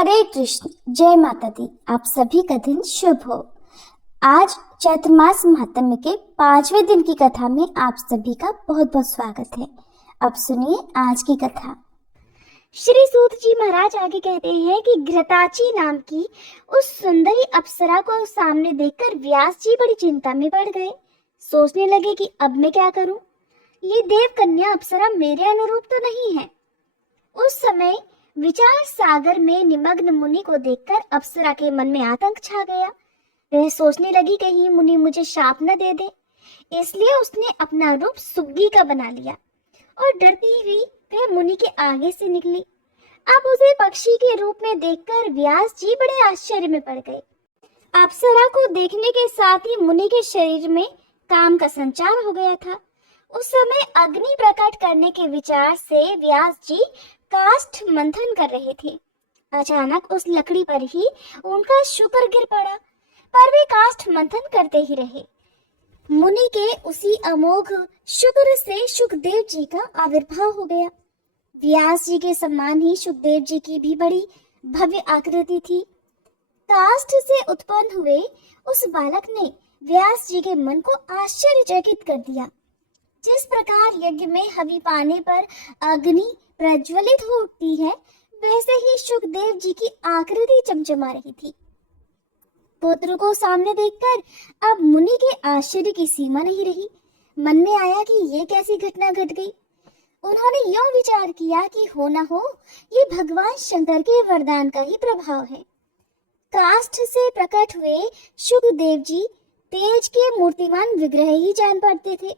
हरे कृष्ण, जय माता दी। आप सभी का दिन शुभ हो। आज चैत्र मास महात्म्य के 5वें दिन की कथा में आप सभी का बहुत बहुत स्वागत है। अब सुनिए आज की कथा। श्री सूत जी महाराज आगे कहते हैं कि घृताची नाम की उस सुंदरी अप्सरा को सामने देखकर व्यास जी बड़ी चिंता में पड़ गए। सोचने लगे कि अब मैं क्या करूं, ये देव कन्या अप्सरा मेरे अनुरूप तो नहीं है। उस समय विचार सागर में निमग्न मुनि को देखकर अप्सरा के मन में आतंक छा गया। वह सोचने लगी कहीं मुनि मुझे शाप न दे दे, इसलिए उसने अपना रूप सुग्गी का बना लिया और डरती हुई वह मुनि के आगे से निकली। अब उसे पक्षी के रूप में देखकर व्यास जी बड़े आश्चर्य में पड़ गए। अप्सरा को देखने के साथ ही मुनि के शरीर में काम का संचार हो गया था। उस समय अग्नि प्रकट करने के विचार से व्यास जी काष्ठ मंथन कर रहे थे। अचानक उस लकड़ी पर ही उनका शुक्र गिर पड़ा, पर वे काष्ठ मंथन करते ही रहे। मुनि के उसी अमोघ शुक्र से सुखदेव जी का आविर्भाव हो गया। व्यास जी के समान ही सुखदेव जी की भी बड़ी भव्य आकृति थी। काष्ठ से उत्पन्न हुए उस बालक ने व्यास जी के मन को आश्चर्यचकित कर दिया। जिस प्रकार यज्ञ में हवि पाने पर अग्नि प्रज्वलित हो उठती है, वैसे ही सुखदेव जी की आकृति चमचमा रही थी। पुत्र को सामने देखकर अब मुनि के आश्चर्य की सीमा नहीं रही। मन में आया कि ये कैसी घटना घट गई। उन्होंने यूं विचार किया कि हो न हो ये भगवान शंकर के वरदान का ही प्रभाव है। काष्ठ से प्रकट हुए सुखदेव जी तेज के मूर्तिमान विग्रह ही जान पड़ते थे।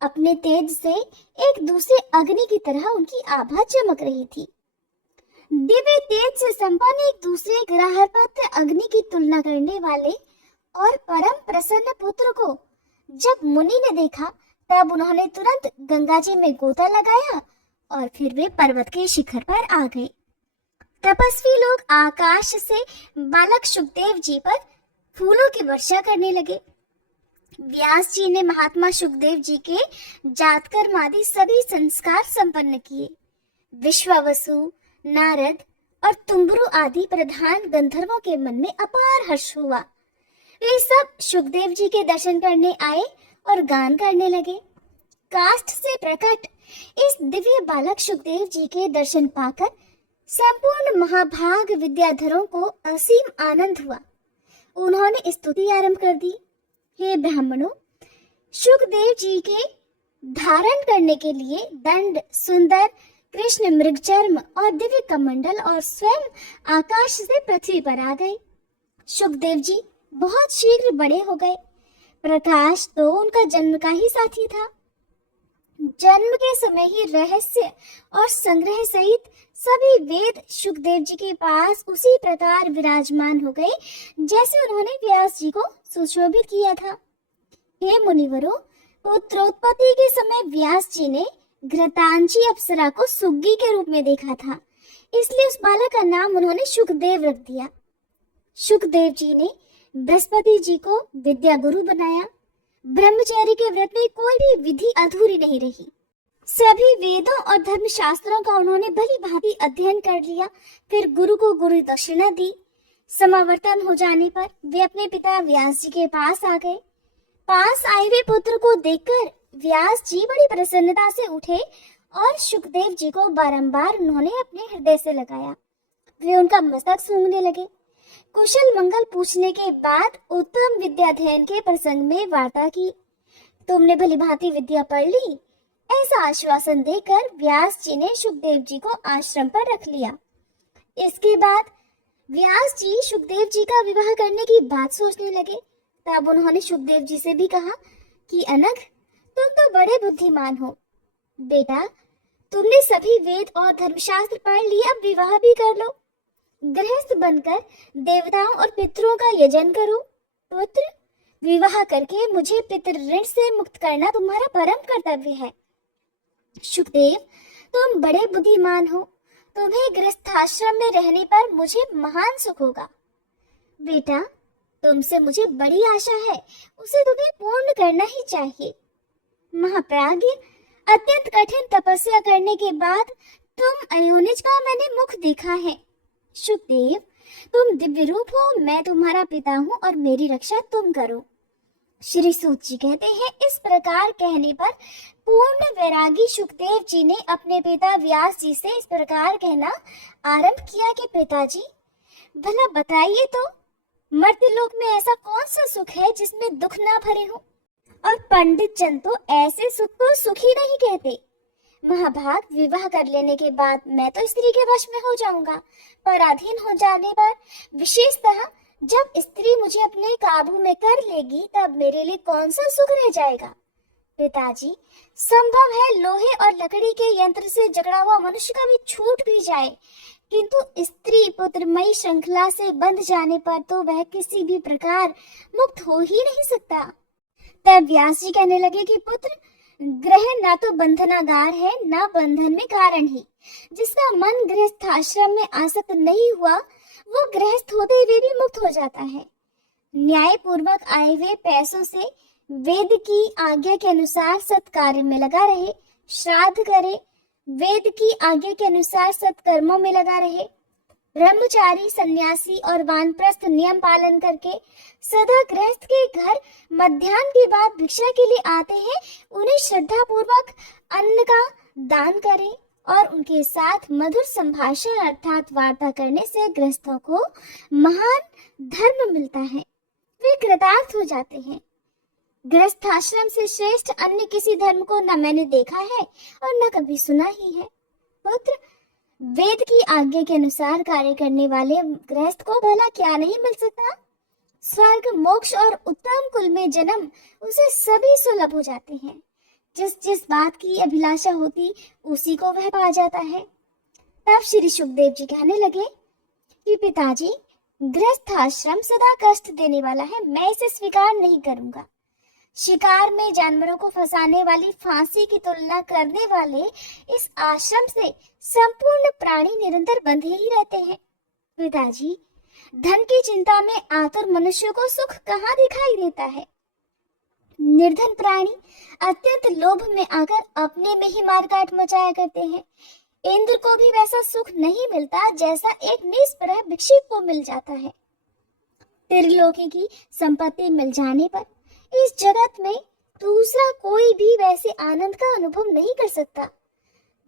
अपने तेज से एक दूसरे अग्नि की तरह उनकी आभा चमक रही थी। दिव्य तेज से संपन्न एक दूसरे ग्रहपत्र अग्नि की तुलना करने वाले और परम प्रसन्न पुत्र को जब मुनि ने देखा, तब उन्होंने तुरंत गंगा जी में गोता लगाया और फिर वे पर्वत के शिखर पर आ गए। तपस्वी लोग आकाश से बालक सुखदेव जी पर फूलों की वर्षा करने लगे। व्यास जी ने महात्मा सुखदेव जी के जातकर्म आदि सभी संस्कार संपन्न किए। विश्वावसु, नारद और तुम्बरु आदि प्रधान गंधर्वों के मन में अपार हर्ष हुआ। वे सब सुखदेव जी के दर्शन करने आए और गान करने लगे। काष्ठ से प्रकट इस दिव्य बालक सुखदेव जी के दर्शन पाकर संपूर्ण महाभाग विद्याधरों को असीम आनंद हुआ। उन्होंने स्तुति आरंभ कर दी। हे ब्राह्मणों, सुखदेव जी के धारण करने के लिए दंड, सुंदर कृष्ण मृगचर्म और दिव्य कमंडल और स्वयं आकाश से पृथ्वी पर आ गए। सुखदेव जी बहुत शीघ्र बड़े हो गए। प्रकाश तो उनका जन्म का ही साथी था। जन्म के समय ही रहस्य और संग्रह सहित सभी वेद सुखदेव जी के पास उसी प्रकार विराजमान हो गए जैसे उन्होंने व्यास जी को सुशोभित किया था। हे मुनिवरों, पुत्रोत्पत्ति के समय व्यास जी ने घृतांची अप्सरा को सुग्गी के रूप में देखा था, इसलिए उस बालक का नाम उन्होंने सुखदेव रख दिया। सुखदेव जी ने बृहस्पति जी को विद्या गुरु बनाया। ब्रह्मचर्य के व्रत में कोई भी विधि अधूरी नहीं रही। सभी वेदों और धर्म शास्त्रों का उन्होंने भली भांति अध्ययन कर लिया। फिर गुरु को गुरु दक्षिणा दी। समावर्तन हो जाने पर वे अपने पिता व्यास जी के पास आ गए। पास आए हुए पुत्र को देखकर व्यास जी बड़ी प्रसन्नता से उठे और सुखदेव जी को बारंबार उन्होंने अपने हृदय से लगाया। वे उनका मस्तक सूंघने लगे। कुशल मंगल पूछने के बाद उत्तम विद्याध्ययन के प्रसंग में वार्ता की। तुमने भली भांति विद्या पढ़ ली, ऐसा आश्वासन देकर व्यास जी ने सुखदेव जी को आश्रम पर रख लिया। इसके बाद व्यास जी सुखदेव जी का विवाह करने की बात सोचने लगे। तब उन्होंने सुखदेव जी से भी कहा कि अनघ, तुम तो बड़े बुद्धिमान हो। बेटा, तुमने सभी वेद और धर्मशास्त्र पढ़ लिया, अब विवाह भी कर लो। गृहस्थ बनकर देवताओं और पितरों का यजन करो। पुत्र, विवाह करके मुझे पितृ ऋण से मुक्त करना तुम्हारा परम कर्तव्य है। सुखदेव, तुम बड़े बुद्धिमान हो। तुम्हें गृहस्थाश्रम में रहने पर मुझे महान सुख होगा। बेटा, तुमसे मुझे बड़ी आशा है, उसे तुम्हें पूर्ण करना ही चाहिए। महाप्राज्ञ, अत्यंत कठिन तपस्या करने के बाद तुम अयोनिज का मैंने मुख देखा है। शुकदेव, तुम दिव्य रूप हो, मैं तुम्हारा पिता हूँ और मेरी रक्षा तुम करो। श्री सूत जी कहते हैं, इस प्रकार कहने पर पूर्ण वैरागी शुकदेव जी ने अपने पिता व्यास जी से इस प्रकार कहना आरंभ किया कि पिताजी, भला बताइए तो, मर्त्यलोक में ऐसा कौन सा सुख है जिसमें दुख ना भरे हो? और पंडित जन तो ऐसे सुख को सुख ही नहीं कहते। महाभाग, विवाह कर लेने के बाद मैं तो स्त्री के वश में हो जाऊंगा, पराधीन हो जाने पर, विशेषतः जब स्त्री मुझे अपने काबू में कर लेगी, तब मेरे लिए कौन सा सुख रह जाएगा? पिताजी, संभव है लोहे और लकड़ी के यंत्र से जकड़ा हुआ मनुष्य का भी छूट भी जाए, किंतु स्त्री पुत्रमयी श्रृंखला से बंध जाने पर तो वह किसी भी प्रकार मुक्त हो ही नहीं सकता। तब व्यास जी कहने लगे कि पुत्र, ग्रह ना तो बंधनागार है, ना बंधन में कारण ही। जिसका मन गृहस्थ आश्रम में आसक्त नहीं हुआ, वो गृहस्थ होते हुए भी मुक्त हो जाता है। न्याय पूर्वक आए हुए पैसों से वेद की आज्ञा के अनुसार सत्कार्य में लगा रहे, श्राद्ध करे, वेद की आज्ञा के अनुसार सत्कर्मों में लगा रहे, ब्रह्मचारी, सन्यासी और वानप्रस्थ नियम पालन करके सदा गृहस्थ के घर मध्याह्न के बाद भिक्षा के लिए आते हैं, उन्हें श्रद्धा पूर्वक अन्न का दान करें और उनके साथ मधुर संभाषण अर्थात वार्ता करने से गृहस्थों को महान धर्म मिलता है, वे कृतार्थ हो जाते हैं। गृहस्थ आश्रम से श्रेष्ठ अन्य किसी धर्म को न मैंने देखा है और न कभी सुना ही है। पुत्र, वेद की आज्ञा के अनुसार कार्य करने वाले गृहस्थ को भला क्या नहीं मिल सकता? स्वर्ग, मोक्ष और उत्तम कुल में जन्म उसे सभी सुलभ हो जाते हैं। जिस जिस बात की अभिलाषा होती उसी को वह पा जाता है। तब श्री सुखदेव जी कहने लगे कि पिताजी, गृहस्थ आश्रम सदा कष्ट देने वाला है, मैं इसे स्वीकार नहीं करूंगा। शिकार में जानवरों को फंसाने वाली फांसी की तुलना करने वाले इस आश्रम से संपूर्ण प्राणी निरंतर बंधे ही रहते हैं। पिताजी, धन की चिंता में आतुर मनुष्य को सुख कहाँ दिखाई देता है? निर्धन प्राणी अत्यंत लोभ में आकर अपने में ही मारकाट मचाया करते हैं। इंद्र को भी वैसा सुख नहीं मिलता जैसा एक निष्प्रह भिक्षुक को मिल जाता है। त्रिलोकी की संपत्ति मिल जाने पर इस जगत में दूसरा कोई भी वैसे आनंद का अनुभव नहीं कर सकता।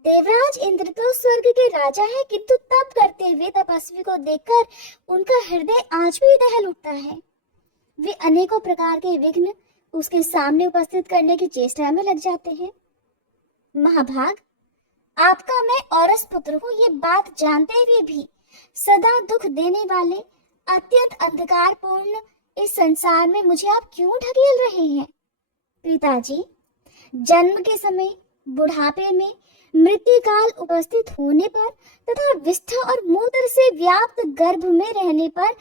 देवराज इंद्र तो स्वर्ग के राजा है, किंतु तप करते हुए तपस्वी को देखकर उनका हृदय आज भी दहल उठता है। वे अनेकों प्रकार के विघ्न उसके सामने उपस्थित करने की चेष्टा में लग जाते हैं। महाभाग, आपका मैं औरस पुत्र हूँ, ये बात जानते हुए भी सदा दुख देने वाले अत्यंत अंधकारपूर्ण इस संसार में मुझे आप क्यों ढकेल रहे हैं? पिताजी, जन्म के समय, बुढ़ापे में, मृत्यु काल उपस्थित होने पर तथा विष्ठा और मूत्र से व्याप्त गर्भ में रहने पर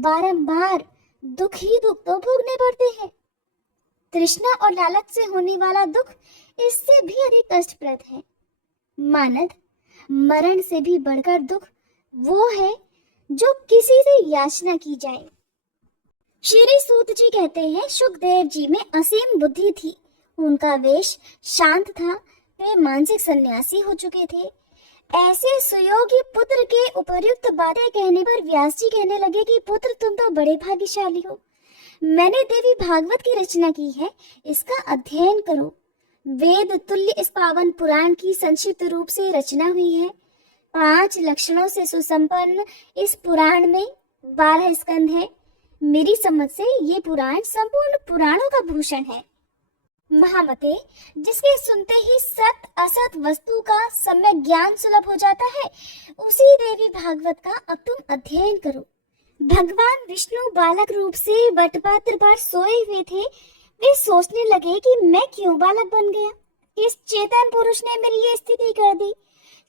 बारंबार दुख ही दुख तो भोगने पड़ते हैं। तृष्णा और लालच से होने वाला दुख इससे भी अधिक कष्टप्रद है। मानद, मरण से भी बढ़कर दुख वो है जो किसी से याचना की जाए। श्री सूत जी कहते हैं, सुखदेव जी में असीम बुद्धि थी, उनका वेश शांत था, वे मानसिक सन्यासी हो चुके थे। ऐसे सुयोगी पुत्र के उपर्युक्त बातें कहने पर व्यास जी कहने लगे कि पुत्र, तुम तो बड़े भाग्यशाली हो। मैंने देवी भागवत की रचना की है, इसका अध्ययन करो। वेद तुल्य इस पावन पुराण की संक्षिप्त रूप से रचना हुई है। 5 लक्षणों से सुसंपन्न इस पुराण में 12 स्कंध है। मेरी समझ से ये पुराण संपूर्ण पुराणों का भूषण है। महामते, जिसके सुनते ही सत असत वस्तु का सम्यक ज्ञान सुलभ हो जाता है, उसी देवी भागवत का अब तुम अध्ययन करो। भगवान विष्णु बालक रूप से वटपत्र पर सोए हुए थे। वे सोचने लगे कि मैं क्यों बालक बन गया, किस चेतन पुरुष ने मेरी ये स्थिति कर दी,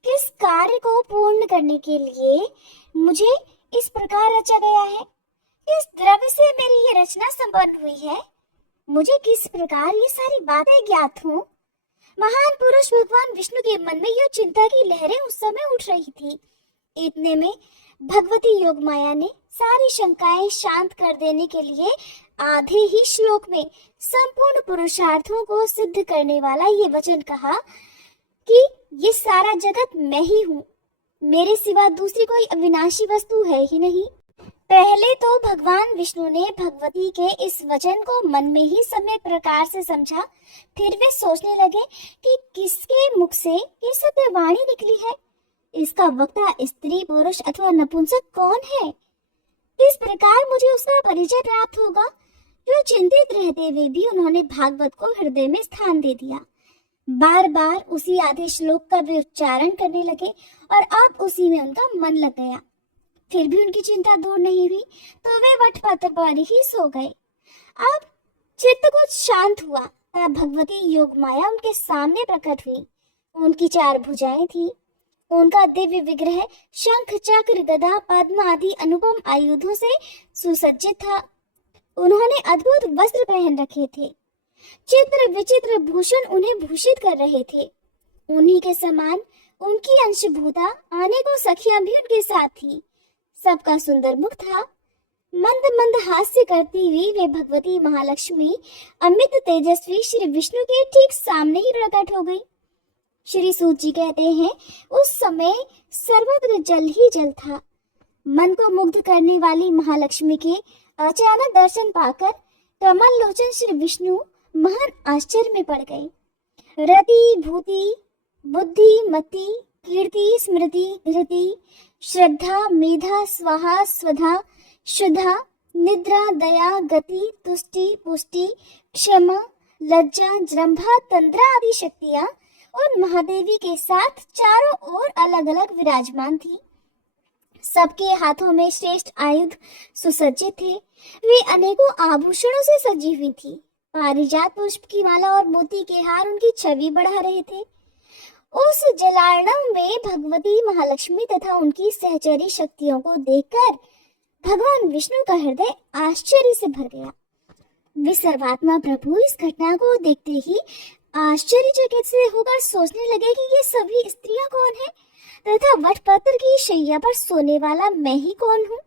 किस कार्य को पूर्ण करने के लिए मुझे इस प्रकार रचा गया है, किस द्रव्य से मेरी ये रचना संपन्न हुई है, मुझे किस प्रकार ये सारी बातें ज्ञात हों। महान पुरुष भगवान विष्णु के मन में यह चिंता की लहरें उस समय उठ रही थी। इतने में भगवती योग माया ने सारी शंकाएं शांत कर देने के लिए आधे ही श्लोक में संपूर्ण पुरुषार्थों को सिद्ध करने वाला ये वचन कहा कि ये सारा जगत मैं ही हूँ। मेरे सिवा दूसरी कोई अविनाशी वस्तु है ही नहीं। पहले तो भगवान विष्णु ने भगवती के इस वचन को मन में ही सम्यक प्रकार से समझा। फिर वे सोचने लगे कि किसके मुख से ये सत्य वाणी निकली है। इसका वक्ता स्त्री, पुरुष अथवा नपुंसक कौन है? किस प्रकार मुझे उसका परिचय प्राप्त होगा? जो चिंतित रहते हुए भी उन्होंने भागवत को हृदय में स्थान दे दिया। बार बार उसी आधे श्लोक का वे उच्चारण करने लगे और अब उसी में उनका मन लग गया। फिर भी उनकी चिंता दूर नहीं हुई तो वे वटपत्र पर ही सो गए। अब चित्त कुछ शांत हुआ तब भगवती योग माया उनके सामने प्रकट हुई। उनकी 4 भुजाएं थी। उनका दिव्य विग्रह शंख, चक्र, गदा, पद्म आदि अनुपम आयुधों से सुसज्जित था। उन्होंने अद्भुत वस्त्र पहन रखे थे। चित्र विचित्र भूषण उन्हें भूषित कर रहे थे। उन्हीं के समान उनकी अंशभूता अनेकों सखियां भी उनके साथ थी। सबका सुंदर मुख था। मंद मंद हास्य करती हुई वे भगवती महालक्ष्मी अमित तेजस्वी श्री विष्णु के ठीक सामने ही प्रकट हो गई। श्री सूत जी कहते हैं, उस समय सर्वत्र जल ही जल था। मन को मुग्ध करने वाली महालक्ष्मी के अचानक दर्शन पाकर कमल लोचन श्री विष्णु महान आश्चर्य में पड़ गए। रति, भूति, बुद्धि, मति, कीर्ति, स्मृति, धृति, श्रद्धा, मेधा, स्वाहा, स्वधा, शुद्धा, निद्रा, दया, गति, तुष्टि, पुष्टि, क्षमा, लज्जा, जृंभा, तंद्रा आदि शक्तियां और महादेवी के साथ चारों ओर अलग अलग विराजमान थी। सबके हाथों में श्रेष्ठ आयुध सुसज्जित थे। वे अनेकों आभूषणों से सजी हुई थी। पारिजात पुष्प की माला और मोती के हार उनकी छवि बढ़ा रहे थे। उस जलार्णव में भगवती महालक्ष्मी तथा उनकी सहचरी शक्तियों को देखकर भगवान विष्णु का हृदय आश्चर्य से भर गया। वे सर्वात्मा प्रभु इस घटना को देखते ही आश्चर्यचकित से होकर सोचने लगे कि ये सभी स्त्रियां कौन हैं तथा वटपत्र की शैया पर सोने वाला मैं ही कौन हूँ,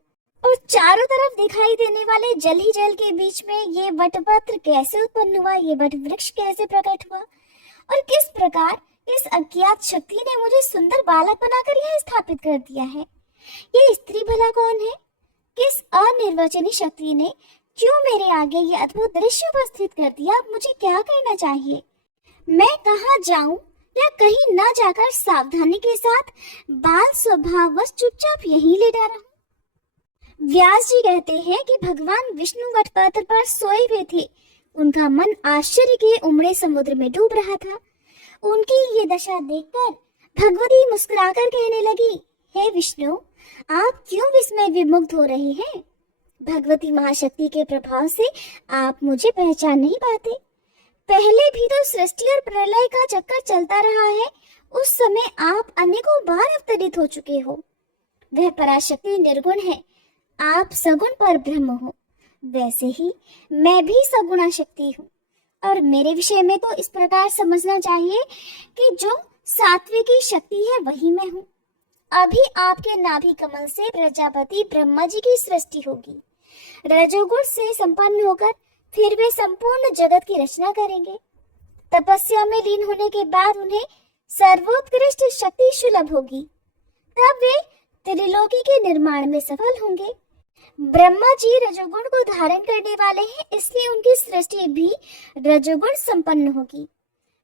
और चारों तरफ दिखाई देने वाले जल ही जल के बीच में ये वटपत्र कैसे उत्पन्न हुआ, ये वट वृक्ष कैसे प्रकट हुआ और किस प्रकार इस अज्ञात शक्ति ने मुझे सुंदर बालक बनाकर यहाँ स्थापित कर दिया है। ये स्त्री भला कौन है? किस अनिर्वचनीय शक्ति ने क्यों मेरे आगे ये अद्भुत दृश्य उपस्थित कर दिया? अब मुझे क्या करना चाहिए? मैं कहाँ जाऊं या कहीं न जाकर सावधानी के साथ बाल स्वभाववश चुपचाप यहीं लेटा रहूं? व्यास जी कहते हैं कि भगवान विष्णु वटपत्र पर सोए हुए थे। उनका मन आश्चर्य के उमड़े समुद्र में डूब रहा था। उनकी ये दशा देखकर भगवती मुस्कुराकर कहने लगी, हे विष्णु, आप क्यों विस्मय विमुग्ध हो रहे हैं? भगवती महाशक्ति के प्रभाव से आप मुझे पहचान नहीं पाते। पहले भी तो सृष्टि और प्रलय का चक्कर चलता रहा है। उस समय आप अनेकों बार अवतरित हो चुके हो। वह पराशक्ति निर्गुण है, आप सगुण पर ब्रह्म हो। वैसे ही मैं भी सगुणा शक्ति हूँ और मेरे विषय में तो इस प्रकार समझना चाहिए कि जो सात्विकी शक्ति है वही मैं हूँ। अभी आपके नाभि कमल से प्रजापति ब्रह्मा जी की सृष्टि होगी। रजोगुण से संपन्न होकर फिर वे संपूर्ण जगत की रचना करेंगे। तपस्या में लीन होने के बाद उन्हें सर्वोत्कृष्ट शक्ति सुलभ होगी। तब वे त्रिलोकी के निर्माण में सफल होंगे। ब्रह्मा जी रजोगुण को धारण करने वाले हैं, इसलिए उनकी सृष्टि भी रजोगुण संपन्न होगी।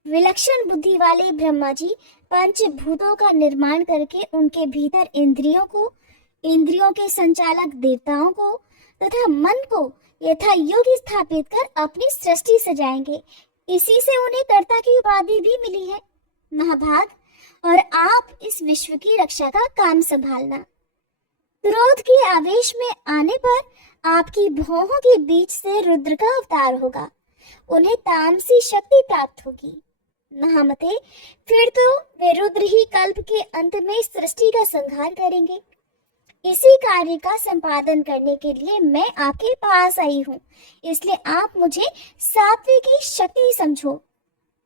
विलक्षण बुद्धि वाले ब्रह्मा जी पंचभूतों का निर्माण करके उनके भीतर इंद्रियों को, इंद्रियों के संचालक देवताओं को तथा मन को यथा योग्य स्थापित कर अपनी सृष्टि सजाएंगे। इसी से उन्हें कर्ता की उपाधि भी मिली है। महाभाग, और आप इस विश्व की रक्षा का काम संभालना। क्रोध के आवेश में आने पर आपकी भौहों के बीच से रुद्र का अवतार होगा। उन्हें तामसी शक्ति प्राप्त होगी। महामते, फिर तो वे रुद्र ही कल्प के अंत में सृष्टि का संहार करेंगे। इसी कार्य का संपादन करने के लिए मैं आपके पास आई हूँ, इसलिए आप मुझे सात्विकी शक्ति समझो।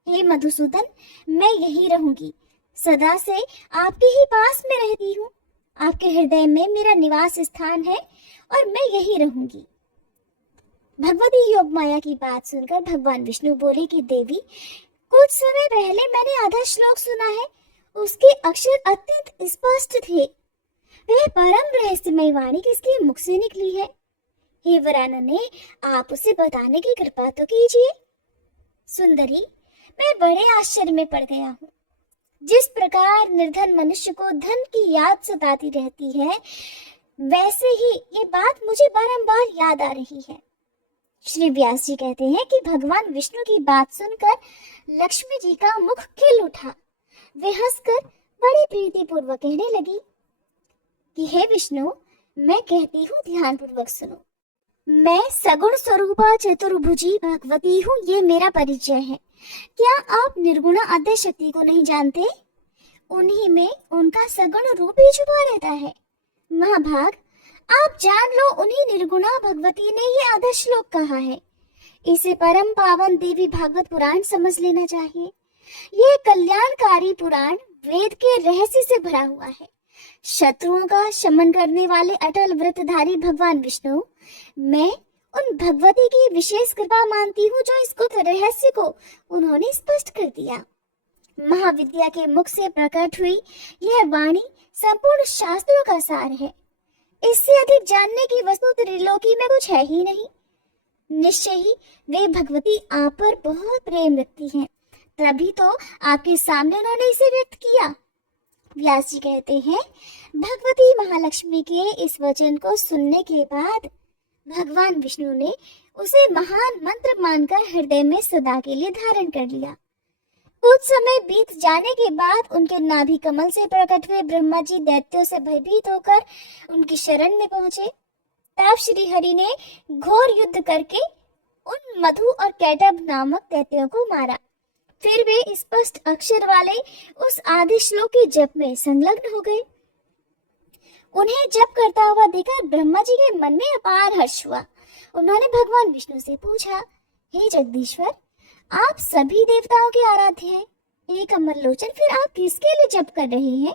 हे मधुसूदन, मैं यही रहूंगी, सदा से आपके ही पास में रहती हूँ। आपके हृदय में मेरा निवास स्थान है और मैं यही रहूंगी। भगवती योग माया की बात सुनकर भगवान विष्णु बोले कि देवी, कुछ समय पहले मैंने आधा श्लोक सुना है उसके अक्षर अत्यंत स्पष्ट थे। वह परम रहस्यमय वाणी किसके मुख से निकली है? हे वरानने, आप उसे बताने की कृपा तो कीजिए। सुंदरी, मैं बड़े आश्चर्य में पड़ गया हूँ। जिस प्रकार निर्धन मनुष्य को धन की याद सताती रहती है, वैसे ही ये बात मुझे बारंबार याद आ रही है। श्री व्यास जी कहते हैं कि भगवान विष्णु की बात सुनकर लक्ष्मी जी का मुख खिल उठा। वे हंसकर बड़ी प्रीति पूर्वक कहने लगी कि हे विष्णु, मैं कहती हूँ, ध्यान पूर्वक सुनो। मैं सगुण स्वरूपा चतुर्भुजी भगवती हूँ, ये मेरा परिचय है। क्या आप निर्गुणा आद्य शक्ति को नहीं जानते? उन्हीं में उनका सगुण रूप ही छुपा रहता है। महाभाग, आप जान लो, उन्हीं निर्गुणा भगवती ने ये आधा श्लोक कहा है। इसे परम पावन देवी भागवत पुराण समझ लेना चाहिए। ये कल्याणकारी पुराण वेद के रहस्य से भरा हुआ है। शत्रुओं का शमन करने वाले अटल व्रतधारी भगवान विष्णु, मैं उन भगवती की विशेष कृपा मानती हूँ जो इस गुप्त रहस्य को उन्होंने स्पष्ट कर दिया। महाविद्या के मुख से प्रकट हुई यह वाणी संपूर्ण शास्त्रों का सार है। इससे अधिक जानने की वस्तु त्रिलोकी में कुछ है ही नहीं। निश्चय ही वे भगवती आप पर बहुत प्रेम रखती हैं, तभी तो आपके सामने उन्होंने इसे व्यक्त किया। व्यास जी कहते हैं, भगवती महालक्ष्मी के इस वचन को सुनने के बाद भगवान विष्णु ने उसे महान मंत्र मानकर हृदय में सदा के लिए धारण कर लिया। कुछ समय बीत जाने के बाद उनके नाभि कमल से प्रकट हुए ब्रह्मा जी दैत्यों से भयभीत होकर उनकी शरण में पहुंचे। तब श्री हरि ने घोर युद्ध करके उन मधु और कैटभ नामक दैत्यों को मारा। फिर वे स्पष्ट अक्षर वाले उस आदि श्लोक के जप में संलग्न हो गए। उन्हें जप करता हुआ देखकर ब्रह्मा जी के मन में अपार हर्ष हुआ। उन्होंने भगवान विष्णु से पूछा, हे जगदीश्वर, आप सभी देवताओं के आराध्य हैं। हे कमललोचन, फिर आप किसके लिए जप कर रहे हैं?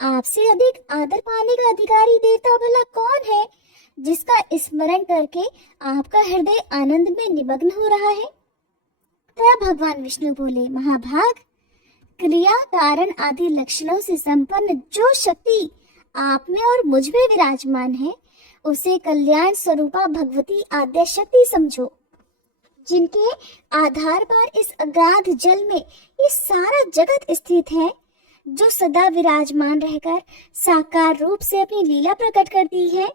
आपसे अधिक आदर पाने का अधिकारी देवता भला कौन है, जिसका स्मरण करके आपका हृदय आनंद में निमग्न हो रहा है? तब भगवान विष्णु बोले, महाभाग, क्रिया कारण आदि लक्षणों से संपन्न जो शक्ति आप में और मुझ में विराजमान है, उसे कल्याण स्वरूपा भगवती आद्य शक्ति समझो, जिनके आधार पर इस अगाध जल में ये सारा जगत स्थित है, जो सदा विराजमान रहकर साकार रूप से अपनी लीला प्रकट करती है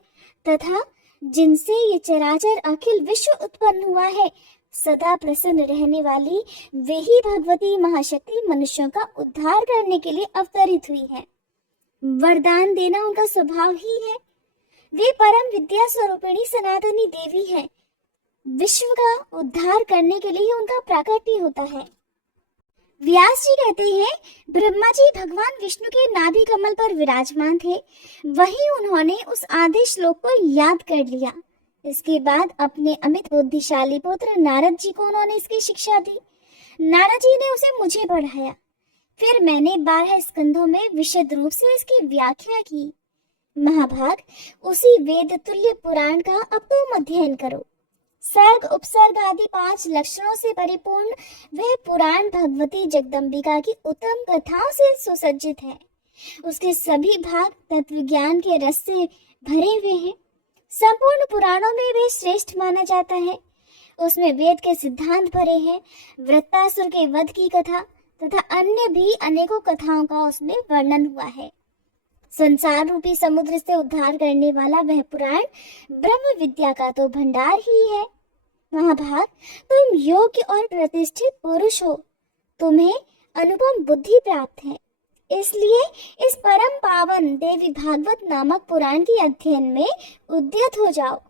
तथा जिनसे ये चराचर अखिल विश्व उत्पन्न हुआ है। सदा प्रसन्न रहने वाली वही भगवती महाशक्ति मनुष्यों का उद्धार करने के लिए अवतरित हुई है। वरदान देना उनका स्वभाव ही है। वे परम विद्या स्वरूपिणी सनातनी देवी है। विश्व का उद्धार करने के लिए उनका प्राकट्य होता है। व्यास जी कहते हैं, ब्रह्मा जी भगवान विष्णु के नाभि कमल पर विराजमान थे। वहीं उन्होंने उस आदि श्लोक को याद कर लिया। इसके बाद अपने अमित बुद्धिशाली पुत्र नारद जी को उन्होंने इसकी शिक्षा दी। नारद जी ने उसे मुझे पढ़ाया। फिर मैंने 12 स्कंधों में विशद रूप से इसकी व्याख्या की। महाभाग, उसी वेद तुल्य पुराण का अब तुम अध्ययन करो। सर्ग उपसर्ग आदि 5 लक्षणों से परिपूर्ण वह पुराण भगवती जगदम्बिका की उत्तम कथाओं से सुसज्जित है। उसके सभी भाग तत्व ज्ञान के रस से भरे हुए हैं। संपूर्ण पुराणों में वे श्रेष्ठ माना जाता है। उसमें वेद के सिद्धांत भरे हैं। वृत्तासुर के वध की कथा तथा अन्य भी अनेकों कथाओं का उसमें वर्णन हुआ है। संसार रूपी समुद्र से उद्धार करने वाला वह पुराण ब्रह्म विद्या का तो भंडार ही है। महाभाग, तुम योग्य और प्रतिष्ठित पुरुष हो। तुम्हें अनुपम बुद्धि प्राप्त है। इसलिए इस परम पावन देवी भागवत नामक पुराण के अध्ययन में उद्यत हो जाओ।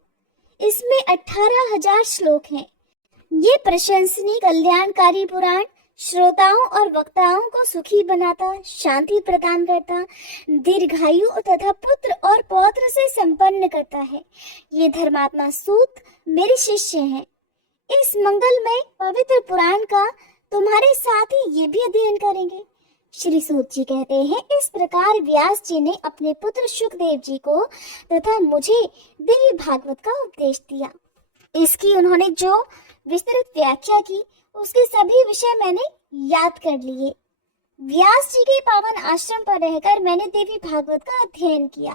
इसमें 18,000 श्लोक हैं। ये प्रशंसनीय कल्याणकारी पुराण श्रोताओं और वक्ताओं को सुखी बनाता, शांति प्रदान करता, दीर्घायु तथा पुत्र और पौत्र से संपन्न करता है। ये धर्मात्मा सूत मेरे शिष्य हैं। इस मंगलमय पवित्र पुराण का तुम्हारे साथ ही ये भी अध्ययन करेंगे। श्री सूत जी कहते हैं, इस प्रकार व्यास जी ने अपने पुत्र शुकदेव जी को तथा मुझे देवी भागवत का उपदेश दिया। इसकी उन्होंने जो विस्तृत व्याख्या की, उसके सभी विषय मैंने याद कर लिए। व्यास जी के पावन आश्रम पर रहकर मैंने देवी भागवत का अध्ययन किया।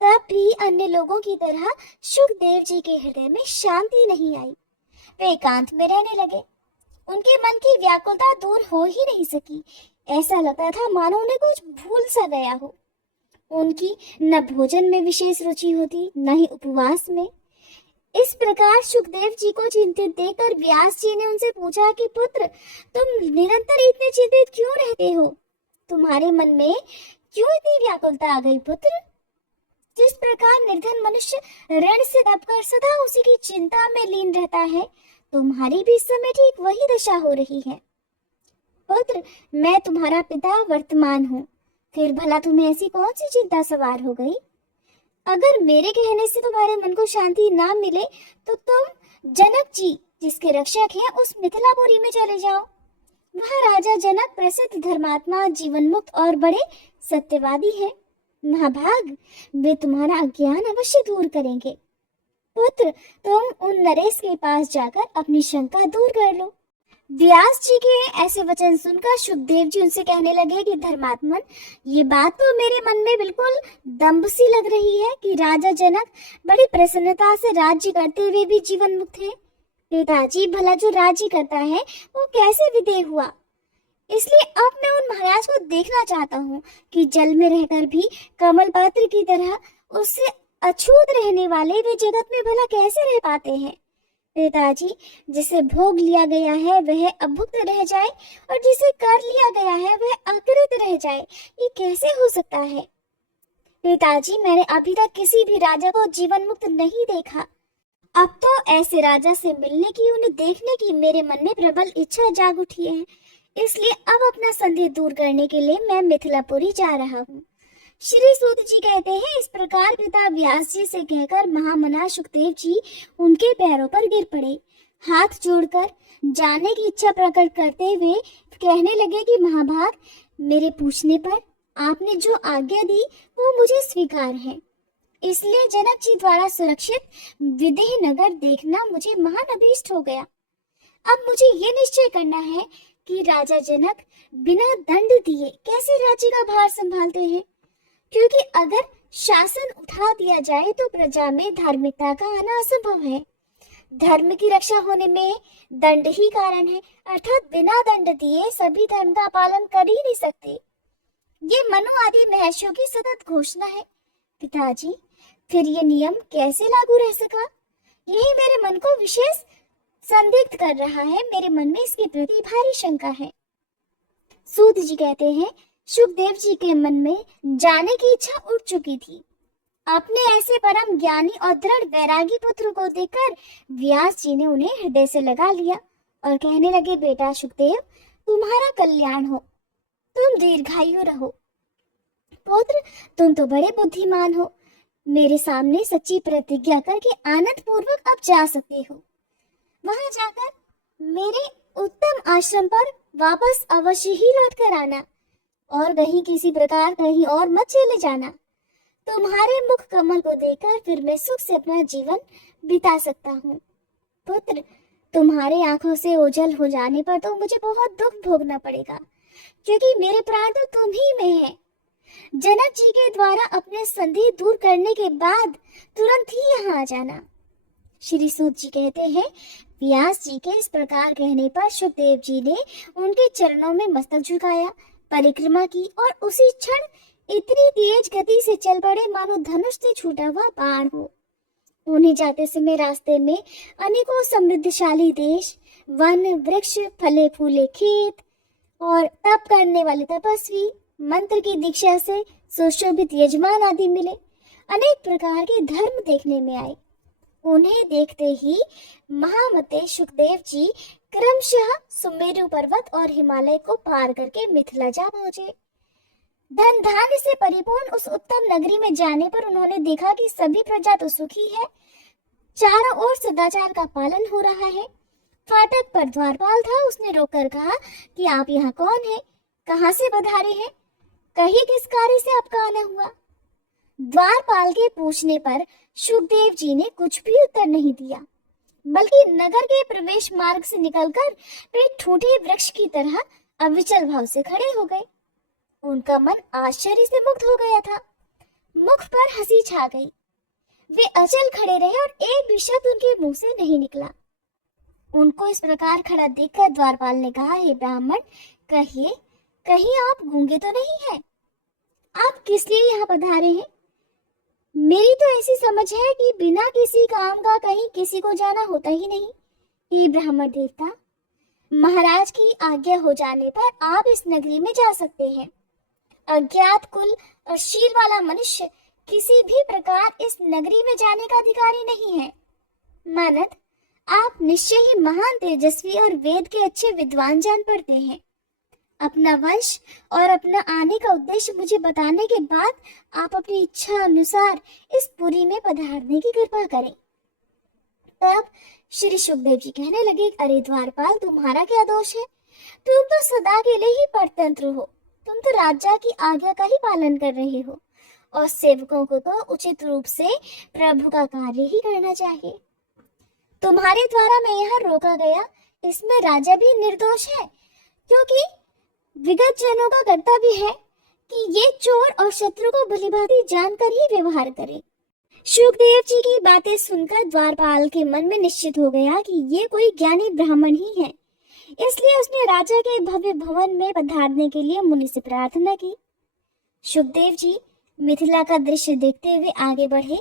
तब भी अन्य लोगों की तरह सुखदेव जी के हृदय में शांति नहीं आई। वे एकांत में रहने लगे। उनके मन की व्याकुलता दूर हो ही नहीं सकी। ऐसा लगता था मानो उन्हें कुछ भूल सा गया हो। उनकी न भोजन में विशेष रुचि होती, न ही उपवास में। इस प्रकार सुखदेव जी को चिंतित देखकर व्यास जी ने उनसे पूछा कि पुत्र, तुम निरंतर इतने चिंतित क्यों रहते हो? तुम्हारे मन में क्यों इतनी व्याकुलता आ गई पुत्र? जिस प्रकार निर्धन मनुष्य ऋण से दबकर सदा उसी की चिंता में लीन रहता है, तुम्हारी भी इस समय ठीक वही दशा हो रही है। पुत्र, मैं तुम्हारा पिता वर्तमान हूँ, फिर भला तुम्हें ऐसी कौन सी चिंता सवार हो गई? अगर मेरे कहने से तुम्हारे मन को शांति ना मिले तो तुम जनक जी, जिसके रक्षक हैं, उस मिथिलापुरी में चले जाओ। वह राजा जनक प्रसिद्ध धर्मात्मा, जीवन मुक्त और बड़े सत्यवादी हैं। महाभाग, वे तुम्हारा अज्ञान अवश्य दूर करेंगे। पुत्र, तुम उन नरेश के पास जाकर अपनी शंका दूर कर लो। व्यास जी के ऐसे वचन सुनकर सुखदेव जी उनसे कहने लगे कि धर्मात्मन, ये बात तो मेरे मन में बिल्कुल दम्भ सी लग रही है कि राजा जनक बड़ी प्रसन्नता से राज्य करते हुए भी जीवन मुक्त है। पिताजी, भला जो राज्य करता है वो कैसे विदेह हुआ? इसलिए अब मैं उन महाराज को देखना चाहता हूँ कि जल में रहकर भी कमल पत्र की तरह उससे अछूत रहने वाले वे जगत में भला कैसे रह पाते हैं। पिताजी, जिसे भोग लिया गया है वह अभुक्त रह जाए और जिसे कर लिया गया है वह अकृत रह जाए, ये कैसे हो सकता है? पिताजी, मैंने अभी तक किसी भी राजा को जीवन मुक्त नहीं देखा। अब तो ऐसे राजा से मिलने की, उन्हें देखने की मेरे मन में प्रबल इच्छा जाग उठी है। इसलिए अब अपना संदेह दूर करने के लिए मैं मिथिलापुरी जा रहा हूँ। श्री सूत जी कहते हैं, इस प्रकार पिता व्यास जी से कहकर महामना सुखदेव जी उनके पैरों पर गिर पड़े। हाथ जोड़कर जाने की इच्छा प्रकट करते हुए कहने लगे कि महाभाग, मेरे पूछने पर आपने जो आज्ञा दी वो मुझे स्वीकार है। इसलिए जनक जी द्वारा सुरक्षित विदेह नगर देखना मुझे महान अभीष्ट हो गया। अब मुझे ये निश्चय करना है कि राजा जनक बिना दंड दिए कैसे राज्य का भार संभालते हैं, क्योंकि अगर शासन उठा दिया जाए तो प्रजा में धार्मिकता का आना असंभव है। धर्म की रक्षा होने में दंड ही कारण है, अर्थात बिना दंड दिए सभी धर्म का पालन कर ही नहीं सकते। ये मनु आदि महर्षियों की सतत घोषणा है। पिताजी, फिर ये नियम कैसे लागू रह सका? यही मेरे मन को विशेष संदिग्ध कर रहा है। मेरे मन में इसके प्रति भारी शंका है। सूत जी कहते हैं, सुखदेव जी के मन में जाने की इच्छा उठ चुकी थी। अपने ऐसे परम ज्ञानी और दृढ़ वैरागी पुत्र को देखकर व्यास जी ने उन्हें हृदय से लगा लिया और कहने लगे, बेटा सुखदेव, तुम्हारा कल्याण हो, तुम दीर्घायु रहो। पुत्र, तुम तो बड़े बुद्धिमान हो, मेरे सामने सच्ची प्रतिज्ञा करके आनंद पूर्वक अब जा सकते हो। वहां जाकर मेरे उत्तम आश्रम पर वापस अवश्य ही लौट कर आना और कहीं किसी प्रकार कहीं और मत चले जाना। तुम्हारे मुख कमल को देखकर फिर मैं सुख से अपना जीवन बिता सकता हूँ। पुत्र, तुम्हारे आंखों से ओझल हो जाने पर तो मुझे बहुत दुख भोगना पड़ेगा, क्योंकि मेरे प्राण तो तुम ही में है। जनक जी के द्वारा अपने संदेह दूर करने के बाद तुरंत ही यहाँ आ जाना। श्री सूत जी कहते हैं, व्यास जी के इस प्रकार कहने पर सुखदेव जी ने उनके चरणों में मस्तक झुकाया, परिक्रमा की और उसी क्षण इतनी तेज गति से चल पड़े मानो धनुष से छूटा हुआ बाण हो। उन्हें जाते समय रास्ते में अनेकों समृद्धशाली देश, वन, वृक्ष, फले फूले खेत और तप करने वाले तपस्वी, मंत्र की दीक्षा से सुशोभित यजमान आदि मिले। अनेक प्रकार के धर्म देखने में आए। उन्हें देखते ही महामते सुखदेव जी क्रमशः सुमेरु पर्वत और हिमालय को पार करके मिथिला जा पहुंचे। धन धान्य से परिपूर्ण उस उत्तम नगरी में जाने पर उन्होंने देखा कि सभी प्रजा तो सुखी है, चारों ओर सदाचार का पालन हो रहा है। फाटक पर द्वारपाल था, उसने रोककर कहा कि आप यहाँ कौन है, कहाँ से पधारे हैं, कहिए किस कार्य से आपका आना हुआ। द्वारपाल के पूछने पर सुखदेव जी ने कुछ भी उत्तर नहीं दिया, बल्कि नगर के प्रवेश मार्ग से निकलकर वे ठूठे वृक्ष की तरह अविचल भाव से खड़े हो गए। उनका मन आश्चर्य से मुग्ध हो गया था। मुख पर हंसी छा गई। वे अचल खड़े रहे और एक भी शब्द उनके मुंह से नहीं निकला। उनको इस प्रकार खड़ा देखकर द्वारपाल ने कहा, हे ब्राह्मण, कहिए, कहीं आप गूंगे तो नहीं है? आप किस लिए यहाँ पधारे हैं? मेरी तो ऐसी समझ है कि बिना किसी काम का कहीं किसी को जाना होता ही नहीं। हे ब्राह्मण देवता, महाराज की आज्ञा हो जाने पर आप इस नगरी में जा सकते हैं। अज्ञात कुल और शील वाला मनुष्य किसी भी प्रकार इस नगरी में जाने का अधिकारी नहीं है। मानद, आप निश्चय ही महान तेजस्वी और वेद के अच्छे विद्वान जान पड़ते हैं। अपना वंश और अपना आने का उद्देश्य मुझे बताने के बाद आप अपनी इच्छा अनुसार इस पुरी में पधारने की कृपा करें। तब श्री सुखदेव जी कहने लगे, अरे द्वारपाल, तुम्हारा क्या दोष है? तुम तो सदा के लिए ही परतंत्र हो। तुम तो राजा की आज्ञा का ही पालन कर रहे हो और सेवकों को तो उचित रूप से प्रभु का कार्य ही करना चाहिए। तुम्हारे द्वारा मैं यहाँ रोका गया, इसमें राजा भी निर्दोष है, क्योंकि विगत जनों का कर्तव्य है कि ये चोर और शत्रु को भलीभांति जानकर ही व्यवहार करें। सुखदेव जी की बातें सुनकर द्वारपाल के मन में निश्चित हो गया कि ये कोई ज्ञानी ब्राह्मण ही है, इसलिए उसने राजा के भव्य भवन में पधारने के लिए मुनि से प्रार्थना की। सुखदेव जी मिथिला का दृश्य देखते हुए आगे बढ़े।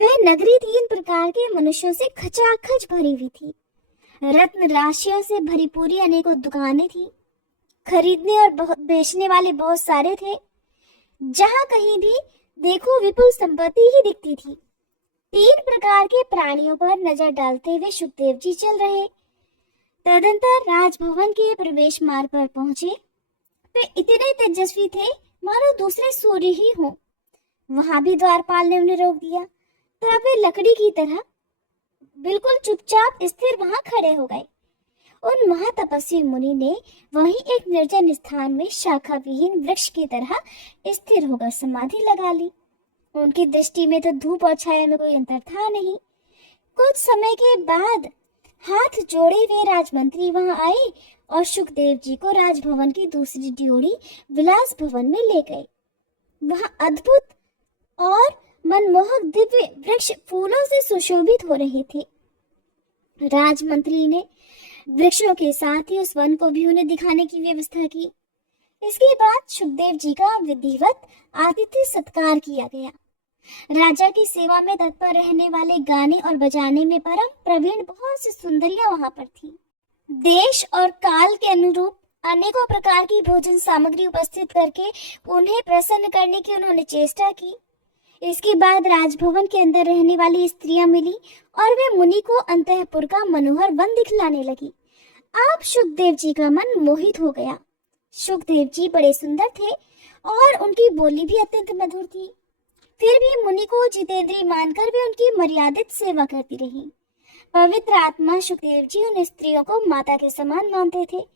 वह नगरी 3 प्रकार के मनुष्यों से खचाखच भरी हुई थी। रत्न राशियों से भरी पूरी अनेकों दुकानें थी। खरीदने और बेचने वाले बहुत सारे थे। जहां कहीं भी देखो विपुल संपत्ति ही दिखती थी। 3 प्रकार के प्राणियों पर नजर डालते हुए सुखदेव जी चल रहे। तदंतर राजभवन के प्रवेश मार्ग पर पहुंचे। वे इतने तेजस्वी थे मानो दूसरे सूर्य ही हो। वहां भी द्वारपाल ने उन्हें रोक दिया। तब वे लकड़ी की तरह बिल्कुल चुपचाप स्थिर वहां खड़े हो गए। उन महातपस्वी मुनि ने वहीं एक निर्जन स्थान में शाखा विहीन वृक्ष की तरह स्थिर होकर समाधि लगा ली। उनकी दृष्टि में तो धूप और छाया में कोई अंतर था नहीं। कुछ समय के बाद हाथ जोड़े हुए राजमंत्री वहां आए और सुखदेव जी को राजभवन की दूसरी ड्योढ़ी विलास भवन में ले गए। वहां अद्भुत और मनमोहक दिव्य वृक्ष फूलों से सुशोभित हो रहे थे। राजमंत्री ने वृक्षों के साथ ही उस वन को भी उन्हें दिखाने की व्यवस्था की। इसके बाद सुखदेव जी का विधिवत आतिथ्य सत्कार किया गया। राजा की सेवा में तत्पर रहने वाले गाने और बजाने में परम प्रवीण बहुत सी सुंदरियां वहां पर थी। देश और काल के अनुरूप अनेकों प्रकार की भोजन सामग्री उपस्थित करके उन्हें प्रसन्न करने की उन्होंने चेष्टा की। इसके बाद राजभवन के अंदर रहने वाली स्त्रियां मिली और वे मुनि को अंतःपुर का मनोहर वन दिखलाने लगी। आप सुखदेव जी का मन मोहित हो गया। सुखदेव जी बड़े सुंदर थे और उनकी बोली भी अत्यंत मधुर थी। फिर भी मुनि को जितेंद्रिय मानकर वे उनकी मर्यादित सेवा करती रही। पवित्र आत्मा सुखदेव जी उन स्त्रियों को माता के समान मानते थे।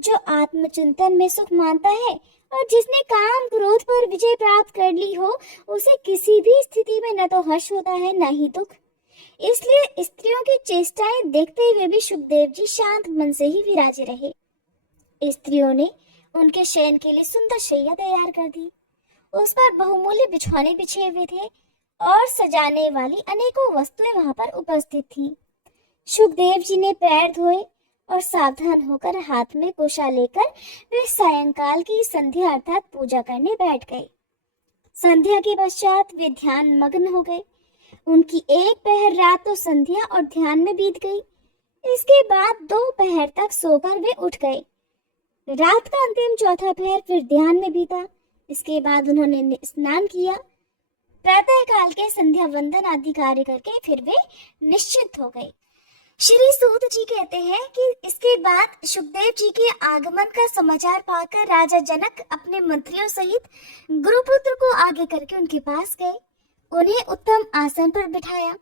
जो आत्मचिंतन में सुख मानता है और जिसने काम क्रोध पर विजय प्राप्त कर ली हो, उसे किसी भी स्थिति में न तो हर्ष होता है न ही दुख। इसलिए स्त्रियों की चेष्टाएं देखते हुए भी सुखदेव जी शांत मन से ही विराजे रहे। स्त्रियों ने उनके शयन के लिए सुंदर शैया तैयार कर दी। उस पर बहुमूल्य बिछौने बिछे हुए थे और सजाने वाली अनेकों वस्तुएं वहां पर उपस्थित थी। सुखदेव जी ने पैर धोए और सावधान होकर हाथ में कुशा लेकर वे सायंकाल की संध्या अर्थात पूजा करने बैठ गए। संध्या के पश्चात वे ध्यान मग्न हो गए। उनकी एक पहर रात तो संध्या और ध्यान में बीत गई। इसके बाद 2 पहर तक सोकर वे उठ गए। रात का अंतिम चौथा पहर फिर ध्यान में बीता। इसके बाद उन्होंने स्नान किया। प्रातः काल के संध्या वंदन आदि कार्य करके फिर वे निश्चिंत हो गए। श्री सूत जी कहते हैं कि इसके बाद सुखदेव जी के आगमन का समाचार पाकर राजा जनक अपने मंत्रियों सहित गुरुपुत्र को आगे करके उनके पास गए। उन्हें उत्तम आसन पर बिठाया,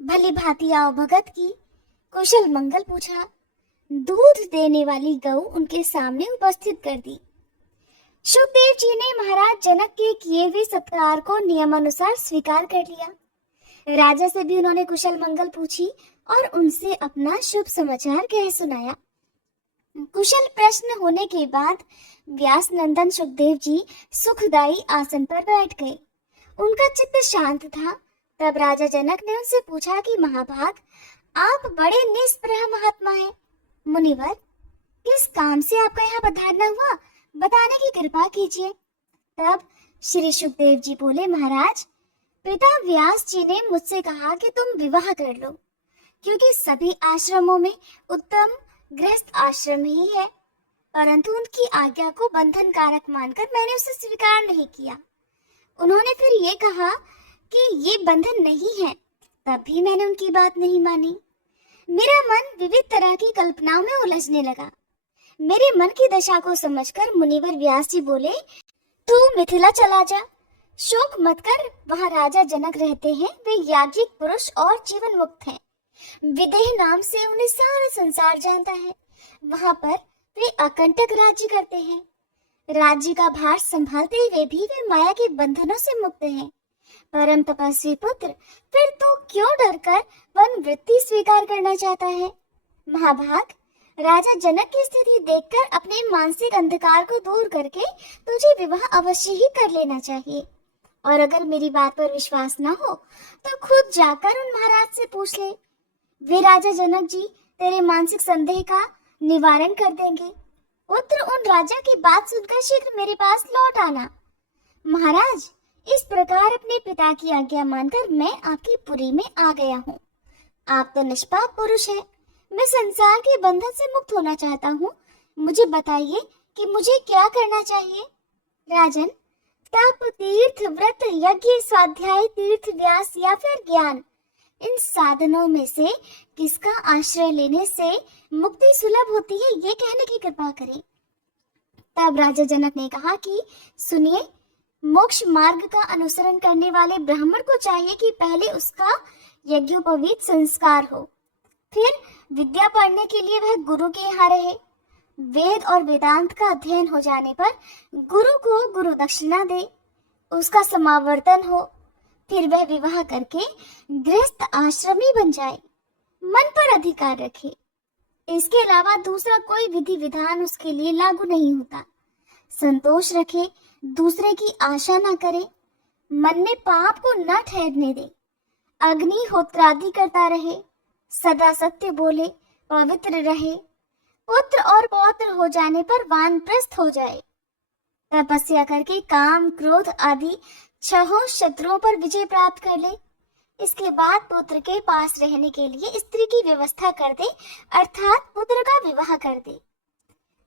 भली भांति आवभगत की, कुशल मंगल पूछा। दूध देने वाली गौ उनके सामने उपस्थित कर दी। सुखदेव जी ने महाराज जनक के किए हुए सत्कार को नियमानुसार स्वीकार कर लिया। राजा से भी उन्होंने कुशल मंगल पूछी और उनसे अपना शुभ समाचार कह सुनाया। कुशल प्रश्न होने के बाद व्यास नंदन सुखदेव जी सुखदायी आसन पर बैठ गए। उनका चित्त शांत था। तब राजा जनक ने उनसे पूछा कि महाभाग, आप बड़े निष्प्रह महात्मा हैं। मुनिवर, किस काम से आपका यहाँ पधारना हुआ, बताने की कृपा कीजिए। तब श्री सुखदेव जी बोले, महाराज, पिता व्यास जी ने मुझसे कहा कि तुम विवाह कर लो, क्योंकि सभी आश्रमों में उत्तम गृहस्थ आश्रम ही है। परंतु उनकी आज्ञा को बंधन कारक मानकर मैंने उसे स्वीकार नहीं किया। उन्होंने फिर ये कहा कि ये बंधन नहीं है, तब भी मैंने उनकी बात नहीं मानी। मेरा मन विविध तरह की कल्पनाओं में उलझने लगा। मेरे मन की दशा को समझकर मुनिवर व्यास जी बोले, तू मिथिला चला जा, शोक मत कर। वहाँ राजा जनक रहते हैं, वे याज्ञिक पुरुष और जीवन मुक्त हैं। विदेह नाम से उन्हें सारा संसार जानता है। वहाँ पर वे अकंटक राज्य करते हैं। राज्य का भार संभालते हुए भी वे माया के बंधनों से मुक्त हैं। परम तपस्वी पुत्र, फिर तू क्यों डरकर वन वृत्ति स्वीकार करना चाहता है? महाभाग, राजा जनक की स्थिति देखकर अपने मानसिक अंधकार को दूर करके तुझे विवाह अवश्य ही कर लेना चाहिए। और अगर मेरी बात पर विश्वास न हो तो खुद जाकर उन महाराज से पूछ ले। वे राजा जनक जी तेरे मानसिक संदेह का निवारण कर देंगे। पुत्र, उन राजा की बात सुनकर शीघ्र मेरे पास लौट आना। महाराज, इस प्रकार अपने पिता की आज्ञा मानकर मैं आपकी पुरी में आ गया हूँ। आप तो निष्पाप पुरुष हैं। मैं संसार के बंधन से मुक्त होना चाहता हूँ। मुझे बताइए कि मुझे क्या करना चाहिए। राजन, तप, तीर्थ, व्रत, यज्ञ, स्वाध्याय, तीर्थ, व्यास या फिर ज्ञान, इन साधनों में से किसका आश्रय लेने से मुक्ति सुलभ होती है, ये कहने की कृपा करें। तब राजा जनक ने कहा कि सुनिए, मोक्ष मार्ग का अनुसरण करने वाले ब्राह्मण को चाहिए कि पहले उसका यज्ञोपवीत संस्कार हो, फिर विद्या पढ़ने के लिए वह गुरु के यहाँ रहे। वेद और वेदांत का अध्ययन हो जाने पर गुरु को गुरु दक्षिणा दे, उसका समावर्तन हो, फिर वह विवाह करके गृहस्थ आश्रमी बन जाए, मन पर अधिकार रखे। इसके अलावा दूसरा कोई विधि विधान उसके लिए लागू नहीं होता। संतोष रखे, दूसरे की आशा न करे, मन में पाप को न ठहरने दे, अग्निहोत्रादि करता रहे, सदा सत्य बोले, पवित्र रहे, पुत्र और पौत्र हो जाने पर वानप्रस्थ हो जाए, तपस्या करके काम, क्रोध आदि 6 शत्रुओं पर विजय प्राप्त कर ले। इसके बाद पुत्र के पास रहने के लिए स्त्री की व्यवस्था कर दे, अर्थात पुत्र का विवाह कर दे।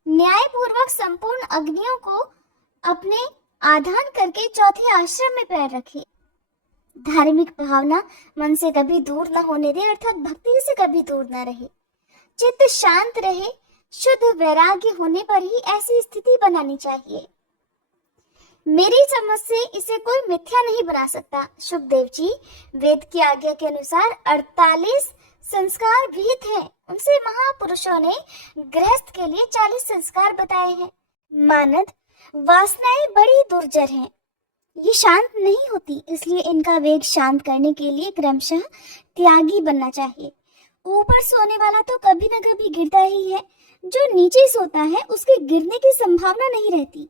न्याय पूर्वक संपूर्ण अग्नियों को अपने आधान करके चौथे आश्रम में पैर रखे। धार्मिक भावना मन से कभी दूर न होने दे, अर्थात भक्ति से कभी दूर न रहे। चित्त शांत रहे, शुद्ध वैराग्य होने पर ही ऐसी स्थिति बनानी चाहिए। मेरी समझ से इसे कोई मिथ्या नहीं बना सकता। सुखदेव जी, वेद की आज्ञा के अनुसार 48 संस्कार विहित हैं। उनसे महापुरुषों ने गृहस्थ के लिए 40 संस्कार बताए हैं। मानद वासनाएं बड़ी दुर्जर हैं, ये शांत नहीं होती, इसलिए इनका वेग शांत करने के लिए क्रमशः त्यागी बनना चाहिए। ऊपर सोने वाला तो कभी न कभी गिरता ही है, जो नीचे सोता है उसके गिरने की संभावना नहीं रहती।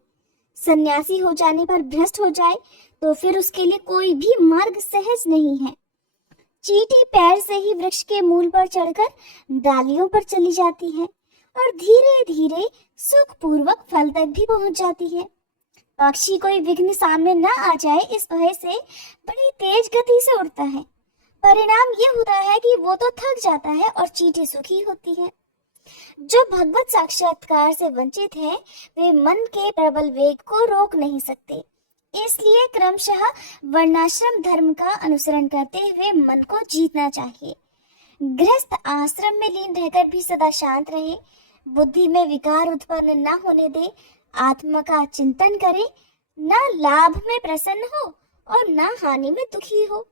सन्यासी हो जाने पर भ्रष्ट हो जाए तो फिर उसके लिए कोई भी मार्ग सहज नहीं है। चींटी पैर से ही वृक्ष के मूल पर चढ़कर डालियों पर चली जाती है और धीरे धीरे सुखपूर्वक फल तक भी पहुंच जाती है। पक्षी कोई विघ्न सामने न आ जाए, इस भय से बड़ी तेज गति से उड़ता है। परिणाम ये होता है कि वो तो थक जाता है और चींटी सुखी होती है। जो भगवत साक्षात्कार से वंचित हैं, वे मन के प्रबल वेग को रोक नहीं सकते। इसलिए क्रमशः वर्णाश्रम धर्म का अनुसरण करते हुए मन को जीतना चाहिए। गृहस्थ आश्रम में लीन रहकर भी सदा शांत रहे, बुद्धि में विकार उत्पन्न न होने दे, आत्मा का चिंतन करे, न लाभ में प्रसन्न हो और न हानि में दुखी हो।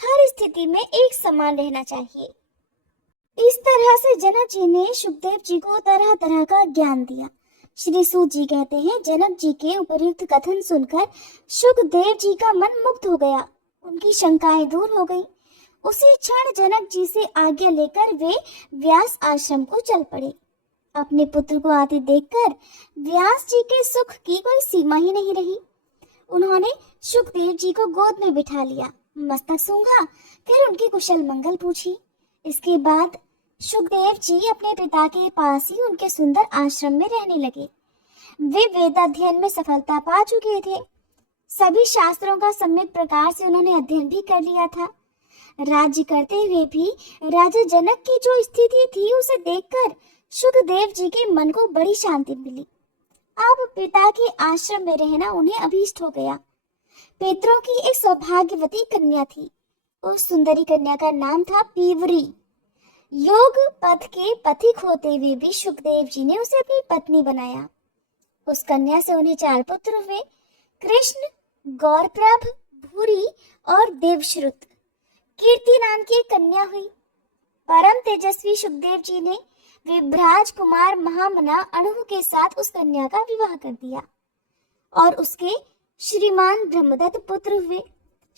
हर स्थिति में एक समान रहना चाहिए। इस तरह से जनक जी ने सुखदेव जी को तरह तरह का ज्ञान दिया। श्री सूत जी कहते हैं, जनक जी के उपयुक्त कथन सुनकर सुखदेव जी का मन मुक्त हो गया, उनकी शंकाएं दूर हो गई। उसी क्षण जनक जी से आज्ञा लेकर वे व्यास आश्रम को चल पड़े। अपने पुत्र को आते देखकर व्यास जी के सुख की कोई सीमा ही नहीं रही। उन्होंने सुखदेव जी को गोद में बिठा लिया, मस्तक सूंघा, फिर उनकी कुशल मंगल पूछी। इसके बाद सुखदेव जी अपने पिता के पास ही उनके सुंदर आश्रम में रहने लगे। वे वेदाध्ययन में सफलता पा चुके थे। सभी शास्त्रों का सम्यक प्रकार से उन्होंने अध्ययन भी कर लिया था। राज्य करते हुए भी राजा जनक की जो स्थिति थी उसे देखकर सुखदेव जी के मन को बड़ी शांति मिली। अब पिता के आश्रम में रहना उन्हें अभीष्ट हो गया। पितरों की एक सौभाग्यवती कन्या थी। उस सुंदरी कन्या का नाम था पीवरी। योग पथ के पथिक होते हुए भी सुखदेव जी ने उसे अपनी पत्नी बनाया। उस कन्या से उन्हें 4 पुत्र हुए, कृष्ण, गौरप्रभ, भूरी और देवश्रुत। कीर्ति नाम की एक कन्या हुई। परम तेजस्वी सुखदेव जी ने विभ्राज कुमार महामना अणु के साथ उस कन्या का विवाह कर दिया और उसके श्रीमान ब्रह्मदत्त पुत्र हुए।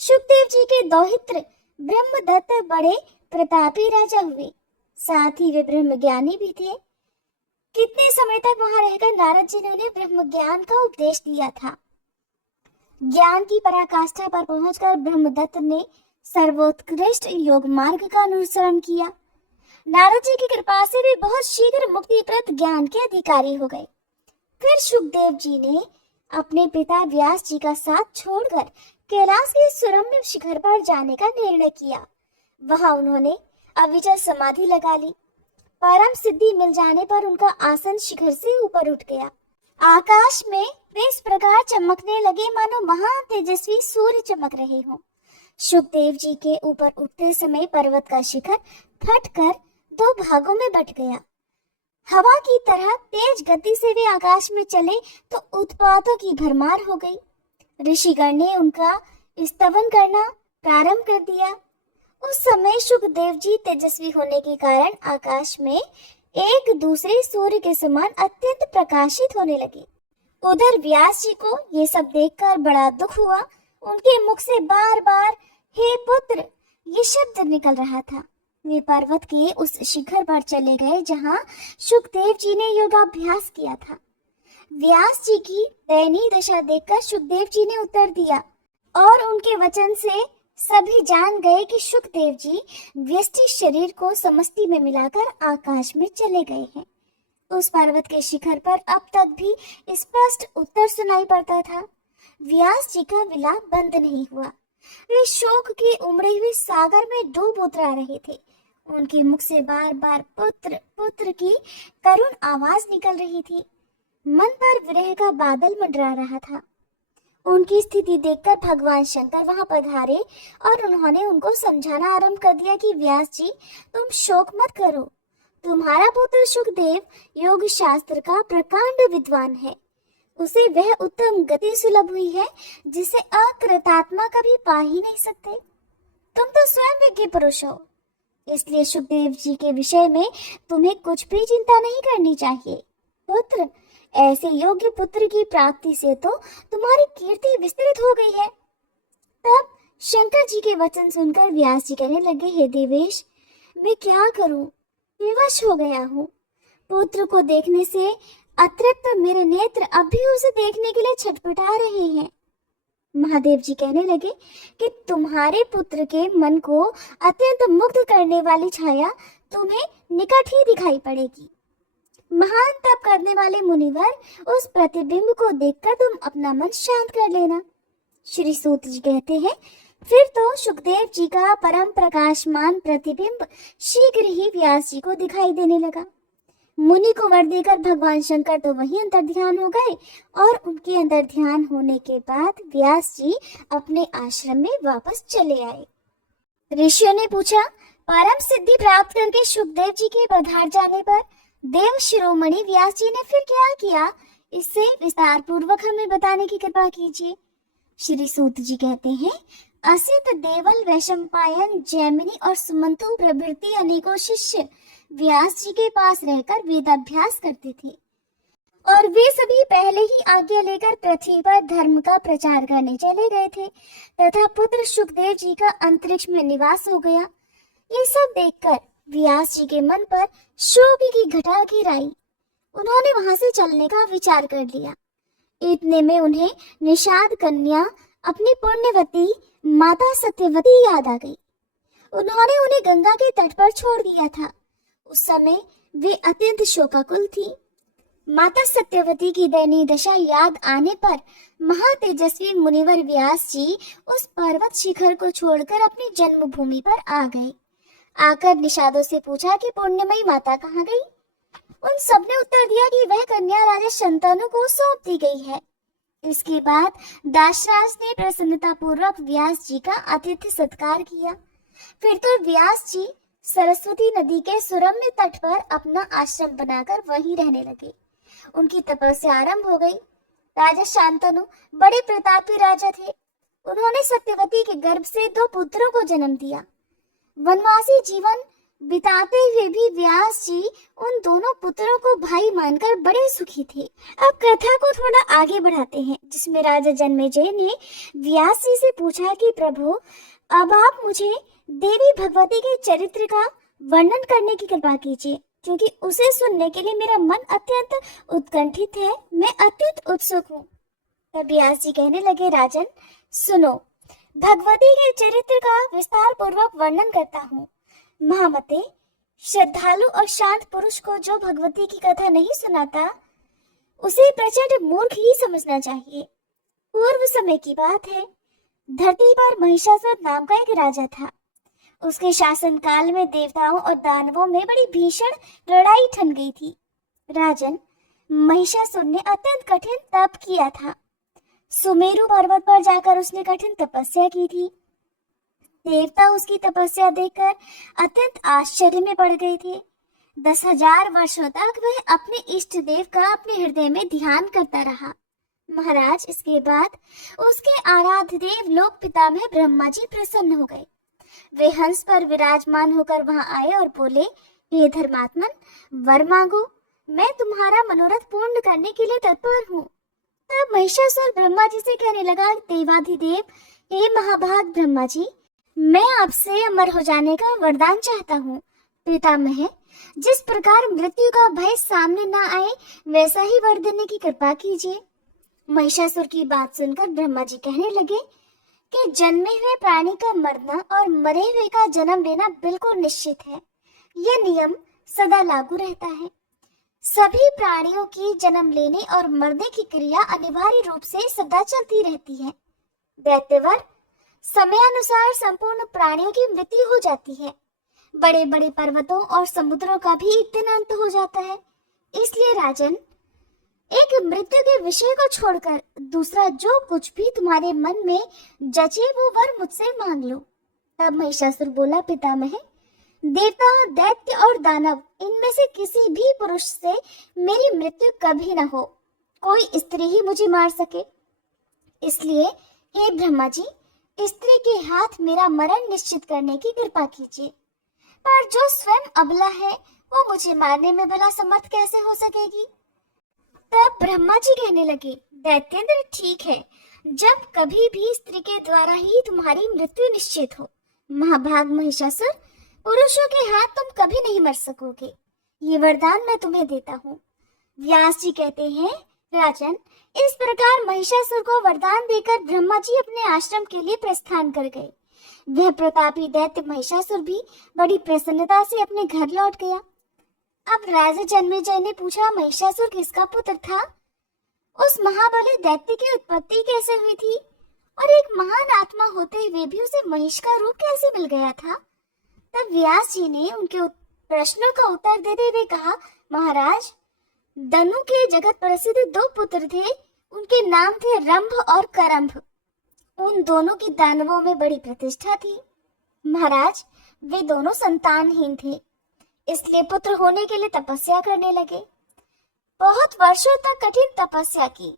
सुखदेव जी के दौहित्र ब्रह्मदत्त बड़े प्रतापी राजा हुए, साथ ही वे ब्रह्म ज्ञानी भी थे। कितने समय तक वहां रहकर नारद जी ने उन्हें ब्रह्म ज्ञान का उपदेश दिया था। ज्ञान की पराकाष्ठा पर पहुंचकर ब्रह्मदत्त ने सर्वोत्कृष्ट योग मार्ग का अनुसरण किया। नारद जी की कृपा से वे बहुत शीघ्र मुक्तिप्रद ज्ञान के अधिकारी हो गए। फिर सुखदेव जी ने अपने पिता व्यास जी का साथ छोड़कर कैलाश के सुरम्य शिखर पर जाने का निर्णय किया। वहां उन्होंने अविचल समाधि लगा ली। परम सिद्धि मिल जाने पर उनका आसन शिखर से ऊपर उठ गया। आकाश में वे इस प्रकार चमकने लगे मानो महान तेजस्वी सूर्य चमक रहे हों। सुखदेव जी के ऊपर उठते समय पर्वत का शिखर फटकर 2 भागों में बट गया। हवा की तरह तेज गति से वे आकाश में चले तो उत्पातों की भरमार हो गई। ऋषिगण ने उनका स्तवन करना प्रारंभ कर दिया। उस समय सुखदेव जी तेजस्वी होने के कारण आकाश में एक दूसरे सूर्य के समान अत्यंत प्रकाशित होने लगे। उधर व्यास जी को ये सब देखकर बड़ा दुख हुआ। उनके मुख से बार बार हे पुत्र ये शब्द निकल रहा था। वे पर्वत के उस शिखर पर चले गए जहाँ सुखदेव जी ने योगाभ्यास किया था। व्यास जी की दयनीय दशा देखकर सुखदेव जी ने उत्तर दिया और उनके वचन से सभी जान गए कि सुखदेव जी व्यष्टि शरीर को समष्टि में मिलाकर आकाश में चले गए हैं। उस पर्वत के शिखर पर अब तक भी स्पष्ट उत्तर सुनाई पड़ता था। व्यास जी का विलाप बंद नहीं हुआ। वे शोक के उमड़े हुए सागर में डूब उतरा रहे थे। उनके मुख से बार बार पुत्र पुत्र की करुण आवाज निकल रही थी। मन पर विरह का बादल मंडरा रहा था। उनकी स्थिति देखकर भगवान शंकर वहां पधारे और उन्होंने उनको समझाना आरंभ कर दिया कि व्यास जी तुम शोक मत करो। तुम्हारा पुत्र सुखदेव योग शास्त्र का प्रकांड विद्वान है। उसे वह उत्तम गति सुलभ हुई है जिसे अकृतात्मा कभी पा ही नहीं सकते। तुम तो स्वयं विज्ञ पुरुष हो, इसलिए सुखदेव जी के विषय में तुम्हें कुछ भी चिंता नहीं करनी चाहिए। पुत्र, ऐसे योग्य पुत्र की प्राप्ति से तो तुम्हारी कीर्ति विस्तृत हो गई है। तब शंकर जी के वचन सुनकर व्यास जी कहने लगे, हे देवेश, मैं क्या करूं, विवश हो गया हूँ। पुत्र को देखने से अतृप्त मेरे नेत्र अब भी उसे देखने के लिए छटपटा रहे हैं। महादेव जी कहने लगे कि तुम्हारे पुत्र के मन को अत्यंत मुग्ध करने वाली छाया तुम्हें निकट ही दिखाई पड़ेगी। महान तप करने वाले मुनिवर, उस प्रतिबिंब को देखकर तुम अपना मन शांत कर लेना। श्री सूत जी कहते हैं, फिर तो सुखदेव जी का परम प्रकाशमान प्रतिबिंब शीघ्र ही व्यास जी को दिखाई देने लगा। मुनि को वर देकर भगवान शंकर तो वहीं अंतर ध्यान हो गए और उनके अंतर ध्यान होने के बाद व्यास जी अपने आश्रम में वापस चले आए। ऋषियों ने पूछा, परम सिद्धि प्राप्त करके सुखदेव जी के पधार जाने पर देव शिरोमणि व्यास जी ने फिर क्या किया, इससे विस्तार पूर्वक हमें बताने की कृपा कीजिए। श्री सूत जी कहते हैं, असित, देवल, वैशंपायन, जैमिनी और सुमंतु प्रभृति अनेकों शिष्य व्यास जी के पास रहकर वेदाभ्यास करते थे और वे सभी पहले ही आज्ञा लेकर पृथ्वी पर धर्म का प्रचार करने चले गए थे तथा पुत्र सुखदेव जी का अंतरिक्ष में निवास हो गया। ये सब देखकर व्यास जी के मन पर शोक की घटा घिर आई। उन्होंने वहां से चलने का विचार कर लिया। इतने में उन्हें निषाद कन्या अपनी पुण्यवती माता सत्यवती याद आ गई। उन्होंने उन्हें गंगा के तट पर छोड़ दिया था। उस समय वे अत्यंत शोकाकुल थी। माता सत्यवती की दयनीय दशा याद आने पर महातेजस्वी मुनिवर व्यास जी उस पर्वत शिखर को छोड़कर अपनी जन्मभूमि पर आ गए। आकर निषादों से पूछा कि पुण्यमयी माता कहाँ गई। उन सबने उत्तर दिया कि वह कन्या राजा शंतनु को सौंप दी गई है। इसके बाद दासराज ने प्रसन्नता पूर्वक व्यास जी का आतिथ्य सत्कार किया। फिर तो व्यास जी सरस्वती नदी के सुरम्य तट पर अपना आश्रम बनाकर वहीं रहने लगे। उनकी तपस्या आरंभ हो गई। राजा शांतनु बड़े प्रतापी राजा थे। उन्होंने सत्यवती के गर्भ से 2 पुत्रों को जन्म दिया। वनवासी जीवन बिताते हुए भी व्यास जी उन दोनों पुत्रों को भाई मानकर बड़े सुखी थे। अब कथा को थोड़ा आगे बढ़ाते हैं, जिसमें राजा जन्मेजय ने व्यास जी से पूछा कि प्रभु, अब आप मुझे देवी भगवती के चरित्र का वर्णन करने की कृपा कीजिए, क्योंकि उसे सुनने के लिए मेरा मन अत्यंत उत्कंठित है। मैं अत्यंत उत्सुक हूँ। तब व्यास जी कहने लगे, राजन सुनो, भगवती के चरित्र का विस्तार पूर्वक वर्णन करता हूँ। महामते, श्रद्धालु और शांत पुरुष को जो भगवती की कथा नहीं सुनाता, उसे प्रचंड मूर्ख ही समझना चाहिए। पूर्व समय की बात है, धरती पर महिषासुर नाम का एक राजा था। उसके शासन काल में देवताओं और दानवों में बड़ी भीषण लड़ाई ठन गई थी। राजन, महिषासुर ने अत्यंत कठिन तप किया था। सुमेरु पर्वत पर जाकर उसने कठिन तपस्या की थी। देवता उसकी तपस्या देखकर अत्यंत आश्चर्य में पड़ गए थे। 10,000 वर्षों तक वह अपने इष्ट देव का अपने हृदय में ध्यान करता रहा। महाराज, इसके बाद उसके आराध्य देव लोक पितामह ब्रह्मा जी प्रसन्न हो गए। वे हंस पर विराजमान होकर वहां आए और बोले, हे धर्मात्मन, वर मांगो, मैं तुम्हारा मनोरथ पूर्ण करने के लिए तत्पर हूँ। तब महिषासुर ब्रह्मा जी से कहने लगा, देवाधिदेव, हे महाभाग ब्रह्मा जी, मैं आपसे अमर हो जाने का वरदान चाहता हूँ। पितामह, जिस प्रकार मृत्यु का भय सामने न आए, वैसा ही वर देने की कृपा कीजिए। महिषासुर की बात सुनकर ब्रह्मा जी कहने लगे कि जन्मे हुए प्राणी का मरना और मरे हुए का जन्म लेना बिल्कुल निश्चित है। यह नियम सदा लागू रहता है। सभी प्राणियों की जन्म लेने और मरने की क्रिया अनिवार्य रूप से सदा चलती रहती है। दैत्यवर, समयानुसार संपूर्ण प्राणियों की मृत्यु हो जाती है। बड़े बड़े पर्वतों और समुद्रों का भी एक दिन अंत हो जाता है। इसलिए राजन, एक मृत्यु के विषय को छोड़कर दूसरा जो कुछ भी तुम्हारे मन में जचे वो वर मुझसे मांग लो। तब महिषासुर बोला, पितामह, देवता, दैत्य और दानव, इनमें से किसी भी पुरुष से मेरी मृत्यु कभी न हो। कोई स्त्री ही मुझे मार सके। इसलिए हे ब्रह्मा जी, स्त्री के हाथ मेरा मरण निश्चित करने की कृपा कीजिए। पर जो स्वयं अबला है, वो मुझे मारने में भला समर्थ कैसे हो सकेगी। तब ब्रह्मा जी कहने लगे, दैत्येंद्र, ठीक है, जब कभी भी स्त्री के द्वारा ही तुम्हारी मृत्यु निश्चित हो। महाभाग महिषासुर, पुरुषों के हाथ तुम कभी नहीं मर सकोगे। ये वरदान मैं तुम्हें देता हूँ। व्यास जी कहते हैं, राजन, इस प्रकार महिषासुर को वरदान देकर ब्रह्मा जी अपने आश्रम के लिए प्रस्थान कर गए। वह प्रतापी दैत्य महिषासुर भी बड़ी प्रसन्नता से अपने घर लौट गया। अब राजा जन्मेजय ने पूछा, महिषासुर किसका पुत्र था? उस महाबली दैत्य की उत्पत्ति कैसे हुई थी? और एक महान आत्मा होते हुए भी उसे महिष का रूप कैसे मिल गया था? तब व्यास जी ने उनके प्रश्नों का उत्तर देते हुए कहा, महाराज, दनु के जगत प्रसिद्ध 2 पुत्र थे। उनके नाम थे रंभ और करंभ। उन दोनों की दानवों में बड़ी प्रतिष्ठा थी। महाराज, वे दोनों संतानहीन थे, इसलिए पुत्र होने के लिए तपस्या करने लगे। बहुत वर्षों तक कठिन तपस्या की।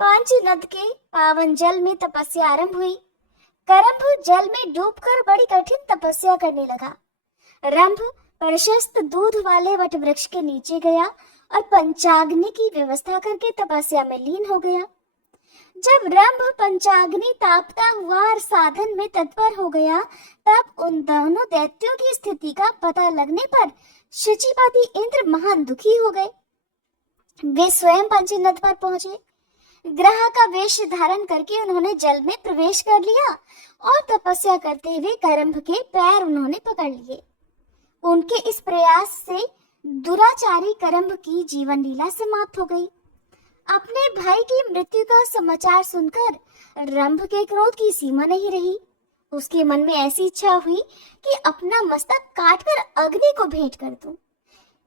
पांचनद के पावन जल में तपस्या आरंभ हुई। करंभ जल में डूबकर बड़ी कठिन तपस्या करने लगा। रंभ प्रशस्त दूध वाले वट वृक्ष के नीचे गया और पंचाग्नि की व्यवस्था करके तपस्या में लीन हो गया। जब रंभ पंचाग्नि तापता हुआ और साधन में तत्पर हो गया, तब उन दोनों दैत्यों की स्थिति का पता लगने पर शुचिपति इंद्र महान दुखी हो गए। वे स्वयं पंचनद पर पहुंचे। ग्रह का वेश धारण करके उन्होंने जल में प्रवेश कर लिया और तपस्या करते हुए करम्भ के पैर उन्होंने पकड़ लिए। उनके इस प्रयास से दुराचारी करम्भ की जीवन लीला समाप्त हो गई। अपने भाई की मृत्यु का समाचार सुनकर रंभ के क्रोध की सीमा नहीं रही। उसके मन में ऐसी इच्छा हुई कि अपना मस्तक काटकर अग्नि को भेंट कर दूं।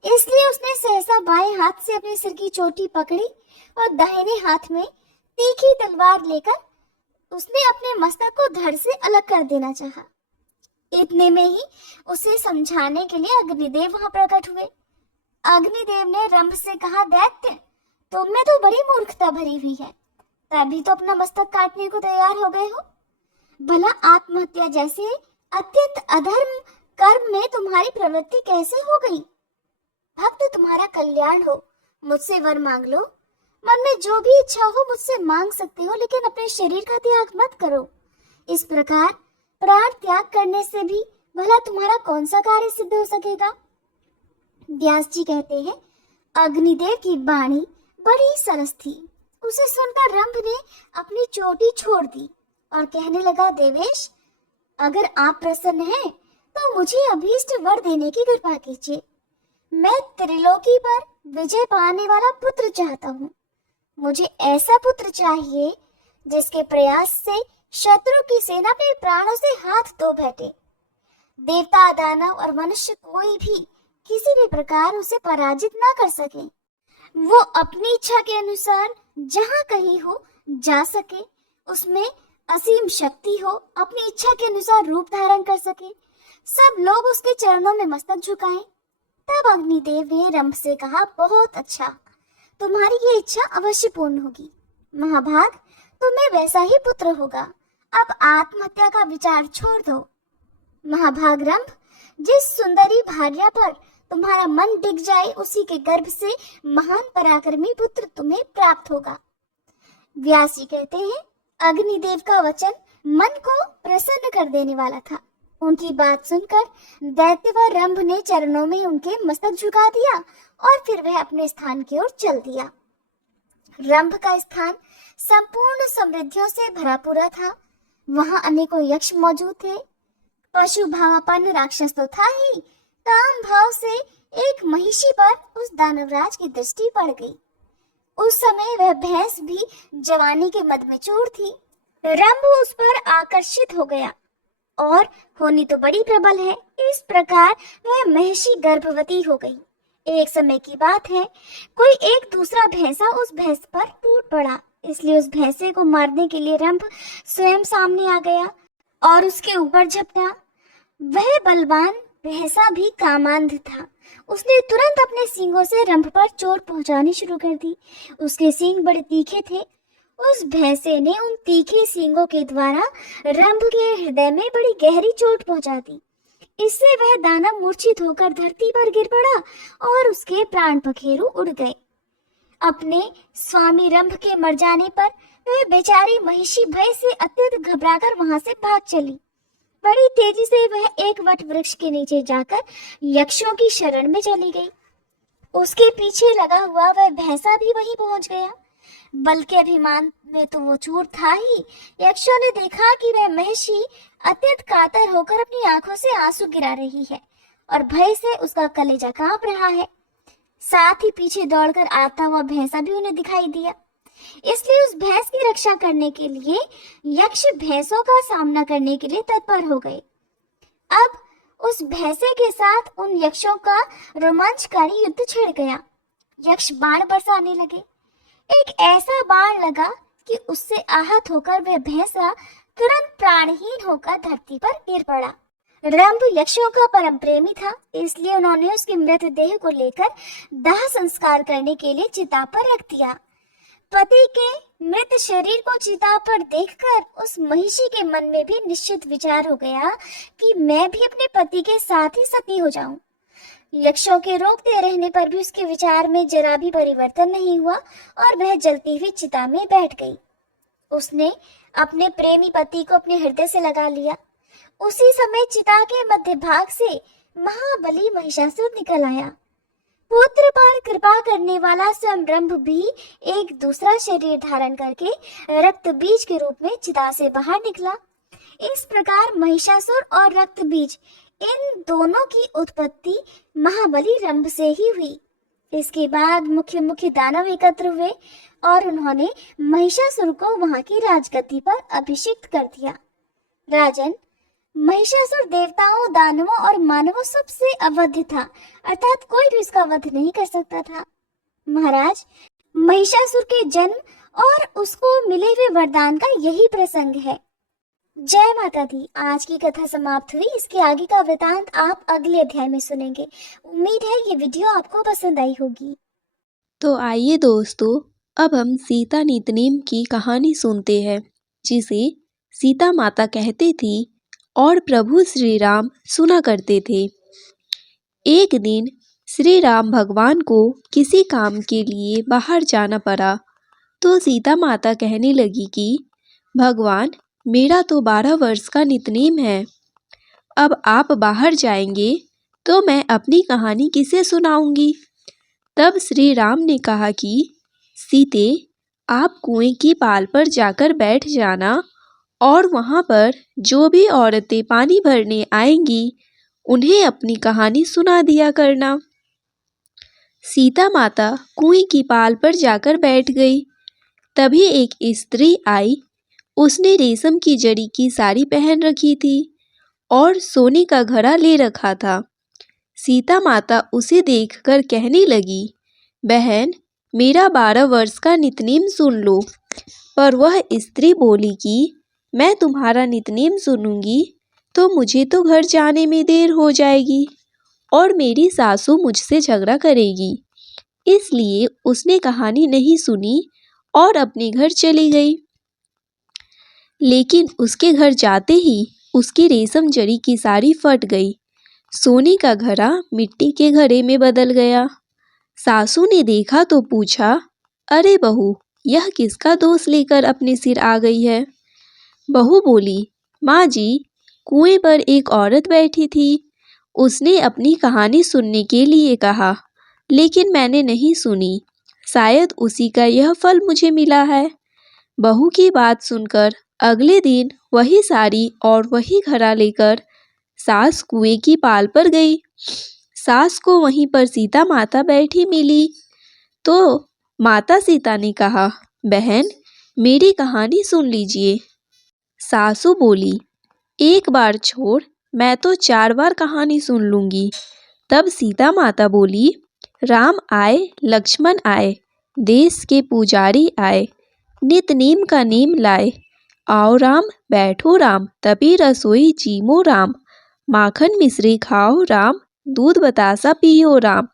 इसलिए उसने सहसा बाएं हाथ से अपने सिर की चोटी पकड़ी और दाहिने हाथ में तीखी तलवार लेकर उसने अपने मस्तक को धड़ से अलग कर देना चाहा। इतने में ही उसे समझाने के लिए अग्निदेव वहां प्रकट हुए। अग्निदेव ने रंभ से कहा, दैत्य, तुम में तो बड़ी मूर्खता भरी हुई है, तभी तो अपना मस्तक काटने को तैयार हो गए हो। भला आत्महत्या जैसे अत्यंत अधर्म कर्म में तुम्हारी प्रवृत्ति कैसे हो गई? भक्त तुम्हारा कल्याण हो, मुझसे वर मांग लो। मन में जो भी इच्छा हो मुझसे मांग सकते हो, लेकिन अपने शरीर का त्याग मत करो। इस प्रकार प्राण त्याग करने से भी भला तुम्हारा कौन सा कार्य सिद्ध हो सकेगा? व्यास जी कहते हैं, अग्निदेव की वाणी बड़ी सरस थी। उसे सुनकर रंभ ने अपनी चोटी छोड़ दी और कहने लगा, देवेश, अगर आप प्रसन्न हैं तो मुझे अभीष्ट वर देने की कृपा कीजिए। मैं त्रिलोकी पर विजय पाने वाला पुत्र चाहता हूँ। मुझे ऐसा पुत्र चाहिए जिसके प्रयास से शत्रु की सेना अपने प्राणों से हाथ धो बैठे। देवता, दानव और मनुष्य कोई भी किसी भी प्रकार उसे पराजित ना कर सके। वो अपनी इच्छा के अनुसार जहाँ कहीं हो जा सके, उसमें असीम शक्ति हो, अपनी इच्छा के अनुसार रूप धारण कर सके, सब लोग उसके चरणों में मस्तक झुकाएं। तब अग्निदेव ने रंभ से कहा, बहुत अच्छा, तुम्हारी ये इच्छा अवश्य पूर्ण होगी। महाभाग, तुम्हें वैसा ही पुत्र होगा। अब आत्महत्या का विचार छोड़ दो। महाभाग रंभ, जिस सुंदरी भार्या पर तुम्हारा मन टिक जाए, उसी के गर्भ से महान पराक्रमी पुत्र तुम्हें प्राप्त होगा। व्यास जी कहते हैं, अग्निदेव का वचन मन को प्रसन्न कर देने वाला था। उनकी बात सुनकर दैत्य व रंभ ने चरणों में उनके मस्तक झुका दिया और फिर वह अपने स्थान की ओर चल दिया। रंभ का स्थान संपूर्ण समृद्धियों से भरा पूरा था। वहां अनेकों यक्ष मौजूद थे। पशु भावापन्न राक्षस तो था ही, काम भाव से एक महिषी पर उस दानवराज की दृष्टि पड़ गई। उस समय वह भैंस भी जवानी के मद में चूर थी। रंभ उस पर आकर्षित हो गया और होनी तो बड़ी प्रबल है। इस प्रकार वह महिषी गर्भवती हो गई। एक समय की बात है, कोई एक दूसरा भैंसा उस भैंस पर टूट पड़ा। इसलिए उस भैंसे को मारने के लिए रंभ स्वयं सामने आ गया और उसके ऊपर झपटा। वह बलवान भैंसा भी कामांध था। उसने तुरंत अपने सींगों से रंभ पर चोट पहुंचानी शुरू कर दी। उसके सींग बड़े तीखे थे। उस भैंसे ने उन तीखे सींगों के द्वारा रंभ के हृदय में बड़ी गहरी चोट पहुंचा दी। इससे वह दानव मूर्छित होकर धरती पर गिर पड़ा और उसके प्राण पखेरु उड़ गए। अपने स्वामी रंभ के मर जाने पर वह बेचारी महिषी भय से अत्यंत घबराकर वहां से भाग चली। बड़ी तेजी से वह एक वट वृक्ष के नीचे जाकर यक्षों की शरण में चली गई। उसके पीछे लगा हुआ वह भैंसा भी वहीं पहुंच गया। बल के अभिमान में तो वो चूर था ही। यक्षों ने देखा कि वह महिषी अत्यंत कातर होकर अपनी आंखों से आंसू गिरा रही है और भय से उसका कलेजा कांप रहा है। साथ ही पीछे दौड़कर आता हुआ भैंसा भी उन्हें दिखाई दिया। इसलिए उस भैंस की रक्षा करने के लिए यक्ष भैंसों का सामना करने के लिए तत्पर हो गए। अब उस भैंसे के साथ उन यक्षों का रोमांचकारी युद्ध छिड़ गया। यक्ष बाण बरसाने लगे। एक ऐसा बाण लगा कि उससे आहत होकर वह भैंसा तुरंत प्राणहीन होकर धरती पर गिर पड़ा। रंभ यक्षों का परम प्रेमी था, इसलिए उन्होंने उसके मृतदेह को लेकर दाह संस्कार करने के लिए चिता पर रख दिया। पति के मृत शरीर को चिता पर देखकर उस महिषी के मन में भी निश्चित विचार हो गया कि मैं भी अपने पति के साथ ही सती हो जाऊं। यक्षों के रोकते रहने पर भी उसके विचार में जरा भी परिवर्तन नहीं हुआ और वह जलती हुई चिता में बैठ गई। उसने अपने प्रेमी पति को अपने हृदय से लगा लिया। उसी समय चिता के मध्य भाग से महाबली महिषासुर निकल आया। पुत्र पर कृपा करने वाला स्वयं ब्रह्म भी एक दूसरा शरीर धारण करके रक्त बीज के रूप में चिता से बाहर निकला। इस प्रकार महिषासुर और रक्त बीज इन दोनों की उत्पत्ति महाबली रंभ से ही हुई। इसके बाद मुख्य मुख्य दानव एकत्र हुए और उन्होंने महिषासुर को वहां की राजगद्दी पर अभिषिक्त कर दिया। राजन, महिषासुर देवताओं, दानवों और मानवों सबसे अवध्य था, अर्थात कोई भी उसका वध नहीं कर सकता था। महाराज, महिषासुर के जन्म और उसको मिले हुए वरदान का यही प्रसंग है। जय माता दी। आज की कथा समाप्त हुई। इसके आगे का वृतांत आप अगले अध्याय में सुनेंगे। उम्मीद है ये वीडियो आपको पसंद आई होगी। तो आइए दोस्तों, अब हम सीता नितनेम की कहानी सुनते हैं, जिसे सीता माता कहती थी और प्रभु श्री राम सुना करते थे। एक दिन श्री राम भगवान को किसी काम के लिए बाहर जाना पड़ा, तो सीता माता कहने लगी कि भगवान, मेरा तो 12 वर्ष का नितनेम है। अब आप बाहर जाएंगे तो मैं अपनी कहानी किसे सुनाऊंगी? तब श्री राम ने कहा कि सीते, आप कुएं की पाल पर जाकर बैठ जाना और वहां पर जो भी औरतें पानी भरने आएंगी उन्हें अपनी कहानी सुना दिया करना। सीता माता कुएं की पाल पर जाकर बैठ गई। तभी एक स्त्री आई। उसने रेशम की जड़ी की साड़ी पहन रखी थी और सोने का घड़ा ले रखा था। सीता माता उसे देखकर कहने लगी, बहन, मेरा 12 वर्ष का नितनेम सुन लो। पर वह स्त्री बोली कि मैं तुम्हारा नितनेम सुनूंगी तो मुझे तो घर जाने में देर हो जाएगी और मेरी सासू मुझसे झगड़ा करेगी। इसलिए उसने कहानी नहीं सुनी और अपने घर चली गई। लेकिन उसके घर जाते ही उसकी रेशम जड़ी की साड़ी फट गई। सोने का घड़ा मिट्टी के घड़े में बदल गया। सासू ने देखा तो पूछा, अरे बहू, यह किसका दोष लेकर अपने सिर आ गई है? बहू बोली, माँ जी, कुएं पर एक औरत बैठी थी। उसने अपनी कहानी सुनने के लिए कहा, लेकिन मैंने नहीं सुनी। शायद उसी का यह फल मुझे मिला है। बहू की बात सुनकर अगले दिन वही साड़ी और वही घड़ा लेकर सास कुएं की पाल पर गई। सास को वहीं पर सीता माता बैठी मिली तो माता सीता ने कहा, बहन, मेरी कहानी सुन लीजिए। सासू बोली, एक बार छोड़, मैं तो 4 बार कहानी सुन लूंगी। तब सीता माता बोली, राम आए, लक्ष्मण आए, देश के पुजारी आए, नित नीम का नीम लाए। आओ राम, बैठो राम, तभी रसोई जीमो राम। माखन मिश्री खाओ राम, दूध बतासा पियो राम।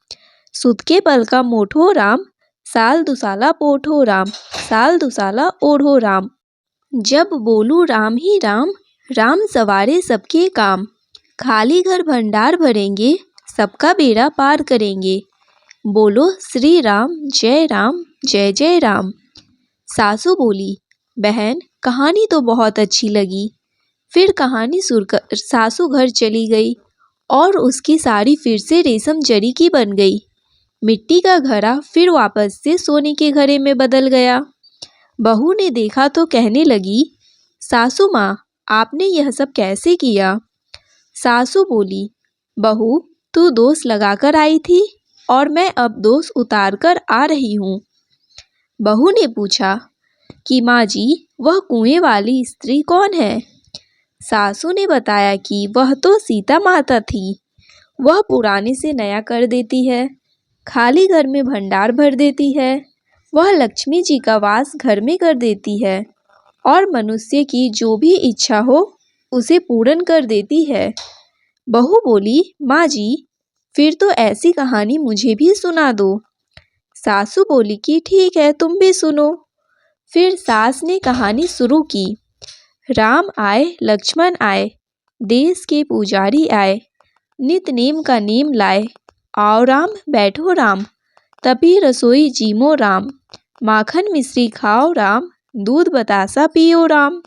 सुत के पल का मोठो राम, साल दुसाला पोठो राम, साल दुसाला ओढ़ो राम। जब बोलूं राम ही राम, राम सवारे सबके काम। खाली घर भंडार भरेंगे, सबका बेड़ा पार करेंगे। बोलो श्री राम, जय राम, जय जय राम। सासू बोली, बहन, कहानी तो बहुत अच्छी लगी। फिर कहानी सुनकर सासू घर चली गई और उसकी साड़ी फिर से रेशम जरी की बन गई। मिट्टी का घड़ा फिर वापस से सोने के घड़े में बदल गया। बहू ने देखा तो कहने लगी, सासू माँ, आपने यह सब कैसे किया? सासू बोली, बहू, तू दोष लगाकर आई थी और मैं अब दोष उतार कर आ रही हूँ। बहू ने पूछा कि माँ जी, वह कुएं वाली स्त्री कौन है? सासू ने बताया कि वह तो सीता माता थी। वह पुराने से नया कर देती है, खाली घर में भंडार भर देती है। वह लक्ष्मी जी का वास घर में कर देती है और मनुष्य की जो भी इच्छा हो उसे पूर्ण कर देती है। बहू बोली, माँ जी, फिर तो ऐसी कहानी मुझे भी सुना दो। सासू बोली कि ठीक है, तुम भी सुनो। फिर सास ने कहानी शुरू की। राम आए, लक्ष्मण आए, देश के पुजारी आए, नित नेम का नेम लाए। आओ राम, बैठो राम, तभी रसोई जीमो राम। माखन मिश्री खाओ राम, दूध बतासा पियो राम।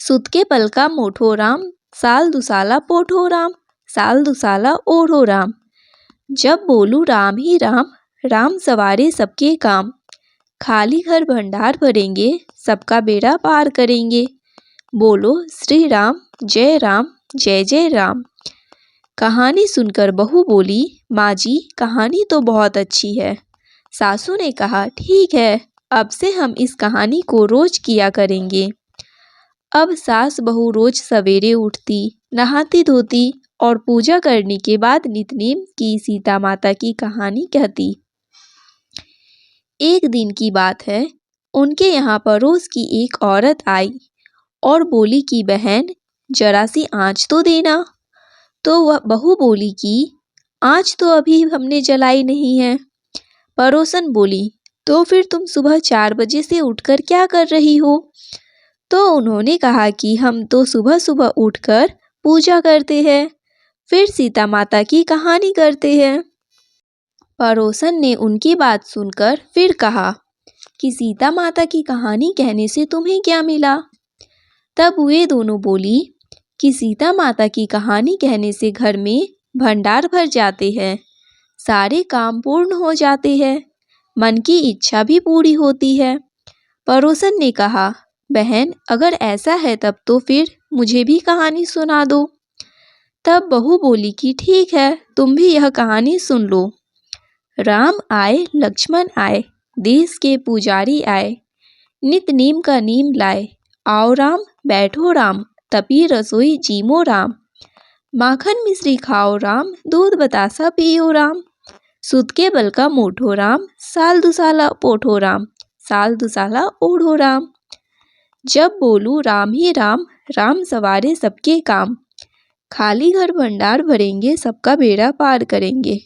सुत के पल का मोठो राम, साल दुसाला पोठो राम, साल दुसाला ओढ़ो राम। जब बोलूं राम ही राम, राम सवारे सबके काम। खाली घर भंडार भरेंगे, सबका बेड़ा पार करेंगे। बोलो श्री राम, जय जय राम। कहानी सुनकर बहू बोली, माँ जी कहानी तो बहुत अच्छी है। सासू ने कहा, ठीक है, अब से हम इस कहानी को रोज किया करेंगे। अब सास बहू रोज सवेरे उठती, नहाती धोती और पूजा करने के बाद नितनेम की सीता माता की कहानी कहती। एक दिन की बात है, उनके यहाँ पड़ोस की एक औरत आई और बोली कि बहन जरा सी आँच तो देना। तो वह बहू बोली कि आँच तो अभी हमने जलाई नहीं है। पड़ोसन बोली, तो फिर तुम सुबह 4 बजे से उठकर क्या कर रही हो? तो उन्होंने कहा कि हम तो सुबह सुबह उठकर पूजा करते हैं, फिर सीता माता की कहानी करते हैं। पड़ोसन ने उनकी बात सुनकर फिर कहा कि सीता माता की कहानी कहने से तुम्हें क्या मिला? तब वे दोनों बोली कि सीता माता की कहानी कहने से घर में भंडार भर जाते हैं, सारे काम पूर्ण हो जाते हैं, मन की इच्छा भी पूरी होती है। पड़ोसन ने कहा, बहन अगर ऐसा है तब तो फिर मुझे भी कहानी सुना दो। तब बहू बोली कि ठीक है, तुम भी यह कहानी सुन लो। राम आए लक्ष्मण आए, देश के पुजारी आए, नित नीम का नीम लाए, आओ राम बैठो राम, तपी रसोई जीमो राम। माखन मिश्री खाओ राम, दूध बतासा पियो राम। सुत के बल का मोठो राम, साल दुसाला पोठो राम, साल दुसाला ओढ़ो राम। जब बोलूं राम ही राम, राम सवारे सबके काम। खाली घर भंडार भरेंगे, सबका बेड़ा पार करेंगे।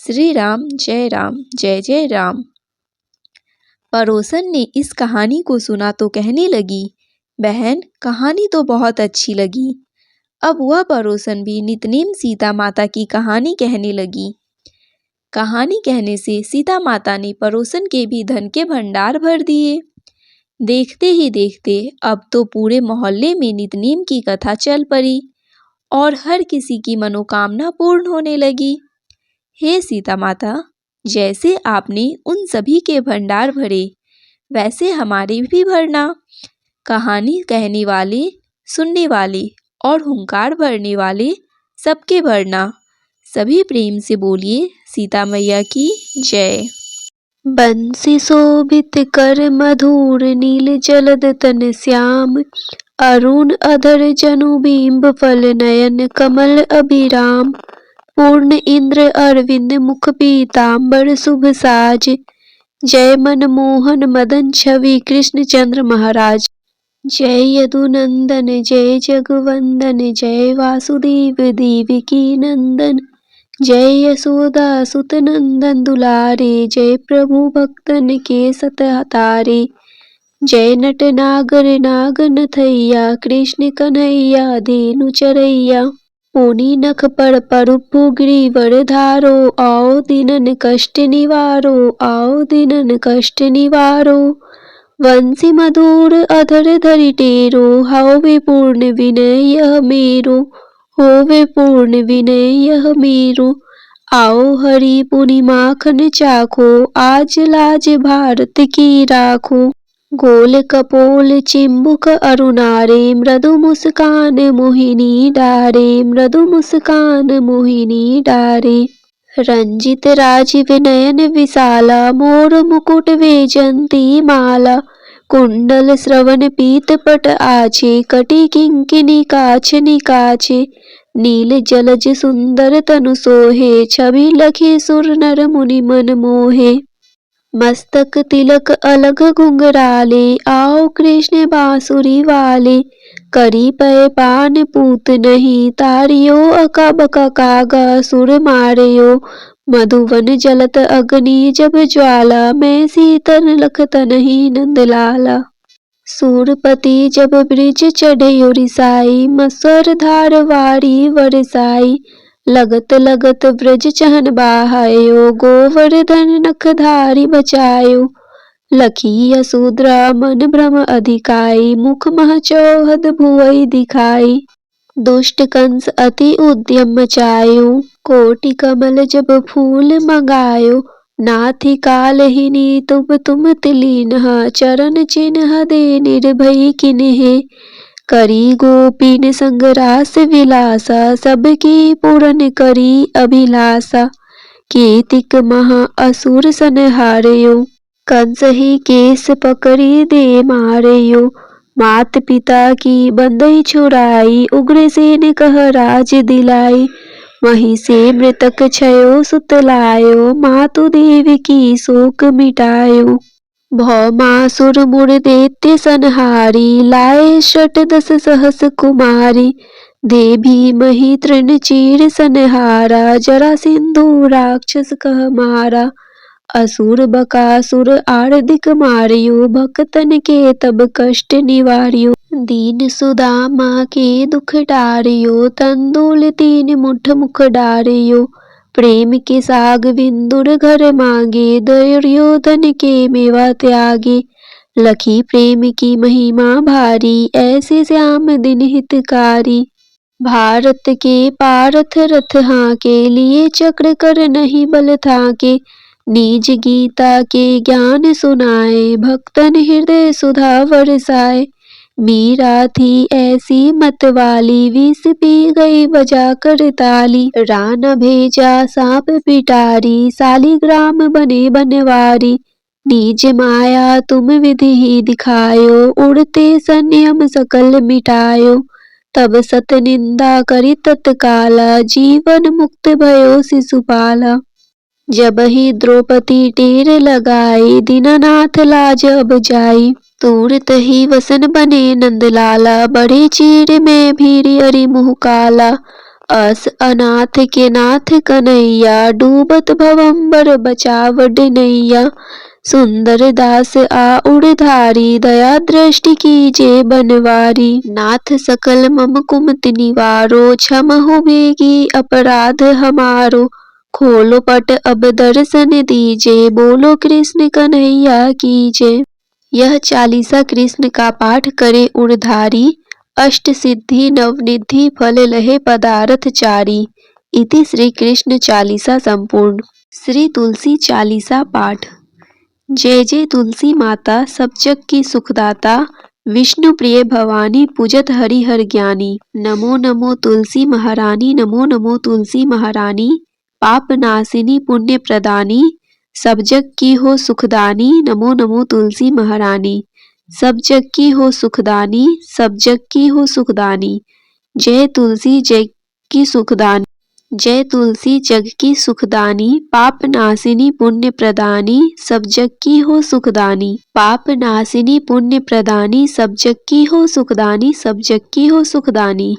श्री राम जय जय राम। पड़ोसन ने इस कहानी को सुना तो कहने लगी, बहन कहानी तो बहुत अच्छी लगी। अब वह पड़ोसन भी नितनेम सीता माता की कहानी कहने लगी। कहानी कहने से सीता माता ने पड़ोसन के भी धन के भंडार भर दिए। देखते ही देखते अब तो पूरे मोहल्ले में नितनेम की कथा चल पड़ी और हर किसी की मनोकामना पूर्ण होने लगी। हे सीता माता, जैसे आपने उन सभी के भंडार भरे, वैसे हमारे भी भरना। कहानी कहने वाले, सुनने वाले और हुंकार भरने वाले सबके भरना। सभी प्रेम से बोलिए सीता मैया की जय। बंसी शोभित कर मधुर, नील जलद तन श्याम। अरुण अधर जनु बिंब, फल नयन कमल अभिराम। पूर्ण इंद्र अरविंद, मुख पीतांबर शुभ साज। जय मनमोहन मदन छवि, कृष्ण चंद्र महाराज। जय यदुनंदन जय जगवंदन, जय वासुदेव देवकी नंदन। जय यशोदा सुत नंदन दुलारे, जय प्रभु भक्तन के सत तारे। जय नट नागर नागन थैया, कृष्ण कन्हैया धेनु चरैया। पुनि नख पर परुपु गिरिवर धारो, आओ दिनन कष्ट निवारो, आओ दिनन कष्ट निवारो। वंशी मधुर अधर धरि टेरो, होवे पूर्ण विनय यह मेरो, होवे पूर्ण विनय यह मेरो। आओ हरि पुनि माखन चाखो, आज लाज भारत की राखो। गोल कपोल चिंबुक अरुणारे, मृदु मुस्कान मोहिनी डारे, मृदु मुस्कान मोहिनी डारे। रंजित राजीव नयन विशाला, मोर मुकुट वैजंती माला। कुंडल श्रवण पीत पट आछे, कटि किंकिनी काछ निकाछे। नील जलज सुंदर तनु सोहे, छवि लखी सुर नर मुनि मन मोहे। मस्तक तिलक अलग घुंघराले, आओ कृष्ण बांसुरी वाले। करी पय पान पूत नहीं, तारियो अकब कागा सुर मारियो। मधुवन जलत अग्नि जब ज्वाला, मैं सीतन लखत नहीं नंदलाला। सूरपति जब ब्रिज चढ़यो रिसाई, मस्वर धार वारी वरसाई। लगत लगत ब्रज चहन बाहायो, गोवर्धन नखधारी बचायो। लखी यशोधरा मन भ्रम अधिकाई, मुख मह चौहद भुवई दिखाई। दुष्ट कंस अति उद्यम मचायो, कोटि कमल जब फूल मंगायो, नाथि कालहिनी तुम तिलीनहा, चरण चिन्ह दे निर्भय किन्हे, करी गोपीन संग रास विलासा, सबकी पूरन करी अभिलाषा, कीतिक महा असुर संहारयो, कंस ही केस पकड़ी दे मारयो, मात पिता की बंदई छुड़ाई, उग्रसेन कह राज दिलाई, वहीं से मृतक छयो सुत लायो, मातु देव की शोक मिटायो, भौमासुर मुर दैत्य संहारी, लाए षट दस सहस कुमारी, दे भीमहि तृण चीर संहारा, जरा सिंधु राक्षस कह मारा, असुर बकासुर आर्दिक मारियो, भक्तन के तब कष्ट निवारियो, दीन सुदामा के दुख टारियो, तंदुल तीन मुठ मुख डारियो, प्रेम के साग विंदुर घर मांगे, दुर्योधन के मेवा त्यागे, लखी प्रेम की महिमा भारी, ऐसे श्याम दिन हितकारी, भारत के पारथ रथ हाके, लिए चक्र कर नहीं बल थाके, निज गीता के ज्ञान सुनाए, भक्तन हृदय सुधा बरसाए, मीरा थी ऐसी मतवाली, विष पी गई बजा कर ताली, रान भेजा सांप पिटारी, सालिग्राम बने बनवारी, निज माया तुम विधि ही दिखायो, उड़ते संयम सकल मिटायो, तब सत निंदा करी तत्काला, जीवन मुक्त भयो शिशुपाला, जब ही द्रौपदी टेर लगाई, दीननाथ लाज अब जाई, तुरत ही वसन बने नंदलाला, बड़े चीर में भीरी अरि मुँह काला, अस अनाथ के नाथ कन्हैया, डूबत भवंबर बचावड नैया, सुंदर दास आ उड़धारी, दया दृष्टि कीजे बनवारी, नाथ सकल मम कुमति निवारो, क्षम हो बेगी अपराध हमारो, खोलो पट अब दर्शन दीजे, बोलो कृष्ण कन्हैया कीजे। यह चालीसा कृष्ण का पाठ करे उड़धारी, अष्ट सिद्धि नवनिधि फल लहे पदारथ चारी। इति श्री कृष्ण चालीसा संपूर्ण। श्री तुलसी चालीसा पाठ। जय जय तुलसी माता, सब जग की सुखदाता, विष्णु प्रिय भवानी, पूजत हरि हर ज्ञानी। नमो नमो तुलसी महारानी, नमो नमो तुलसी महारानी, पाप नाशिनी पुण्य प्रदानी, सब जग की हो सुखदानी। नमो नमो तुलसी महारानी, सब जग की हो सुखदानी, सब जग की हो सुखदानी। जय तुलसी जग की सुखदानी, जय तुलसी जग की सुखदानी, पाप नाशिनी पुण्य प्रदानी, सब जग की हो सुखदानी। पाप नाशिनी पुण्य प्रदानी, सब जग की हो सुखदानी, सब जग की हो सुखदानी।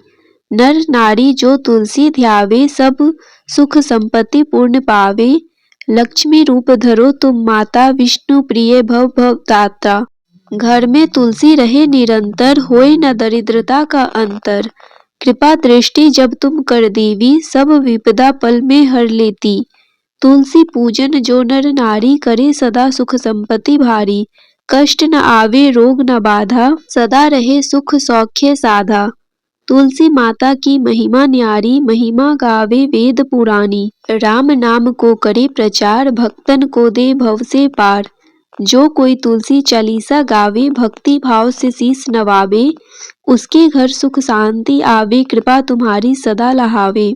नर नारी जो तुलसी ध्यावे, सब सुख संपत्ति पूर्ण पावे। लक्ष्मी रूप धरो तुम माता, विष्णु प्रिय भव भवदाता। घर में तुलसी रहे निरंतर, होए न दरिद्रता का अंतर। कृपा दृष्टि जब तुम कर देवी, सब विपदा पल में हर लेती। तुलसी पूजन जो नर नारी, करे सदा सुख संपत्ति भारी। कष्ट न आवे रोग न बाधा, सदा रहे सुख सौख्य साधा। तुलसी माता की महिमा न्यारी, महिमा गावे वेद पुरानी। राम नाम को करे प्रचार, भक्तन को दे भव से पार। जो कोई तुलसी चालीसा गावे, भक्ति भाव से शीस नवावे। उसके घर सुख शांति आवे, कृपा तुम्हारी सदा लहावे।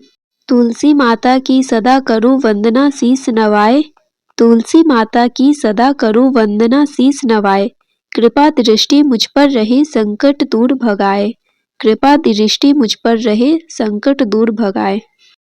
तुलसी माता की सदा करो वंदना, शीस नवाए। तुलसी माता की सदा करो वंदना, शीस नवाए। कृपा दृष्टि मुझ पर रहे, संकट दूर भगाए। कृपा दृष्टि मुझ पर रहे, संकट दूर भगाए।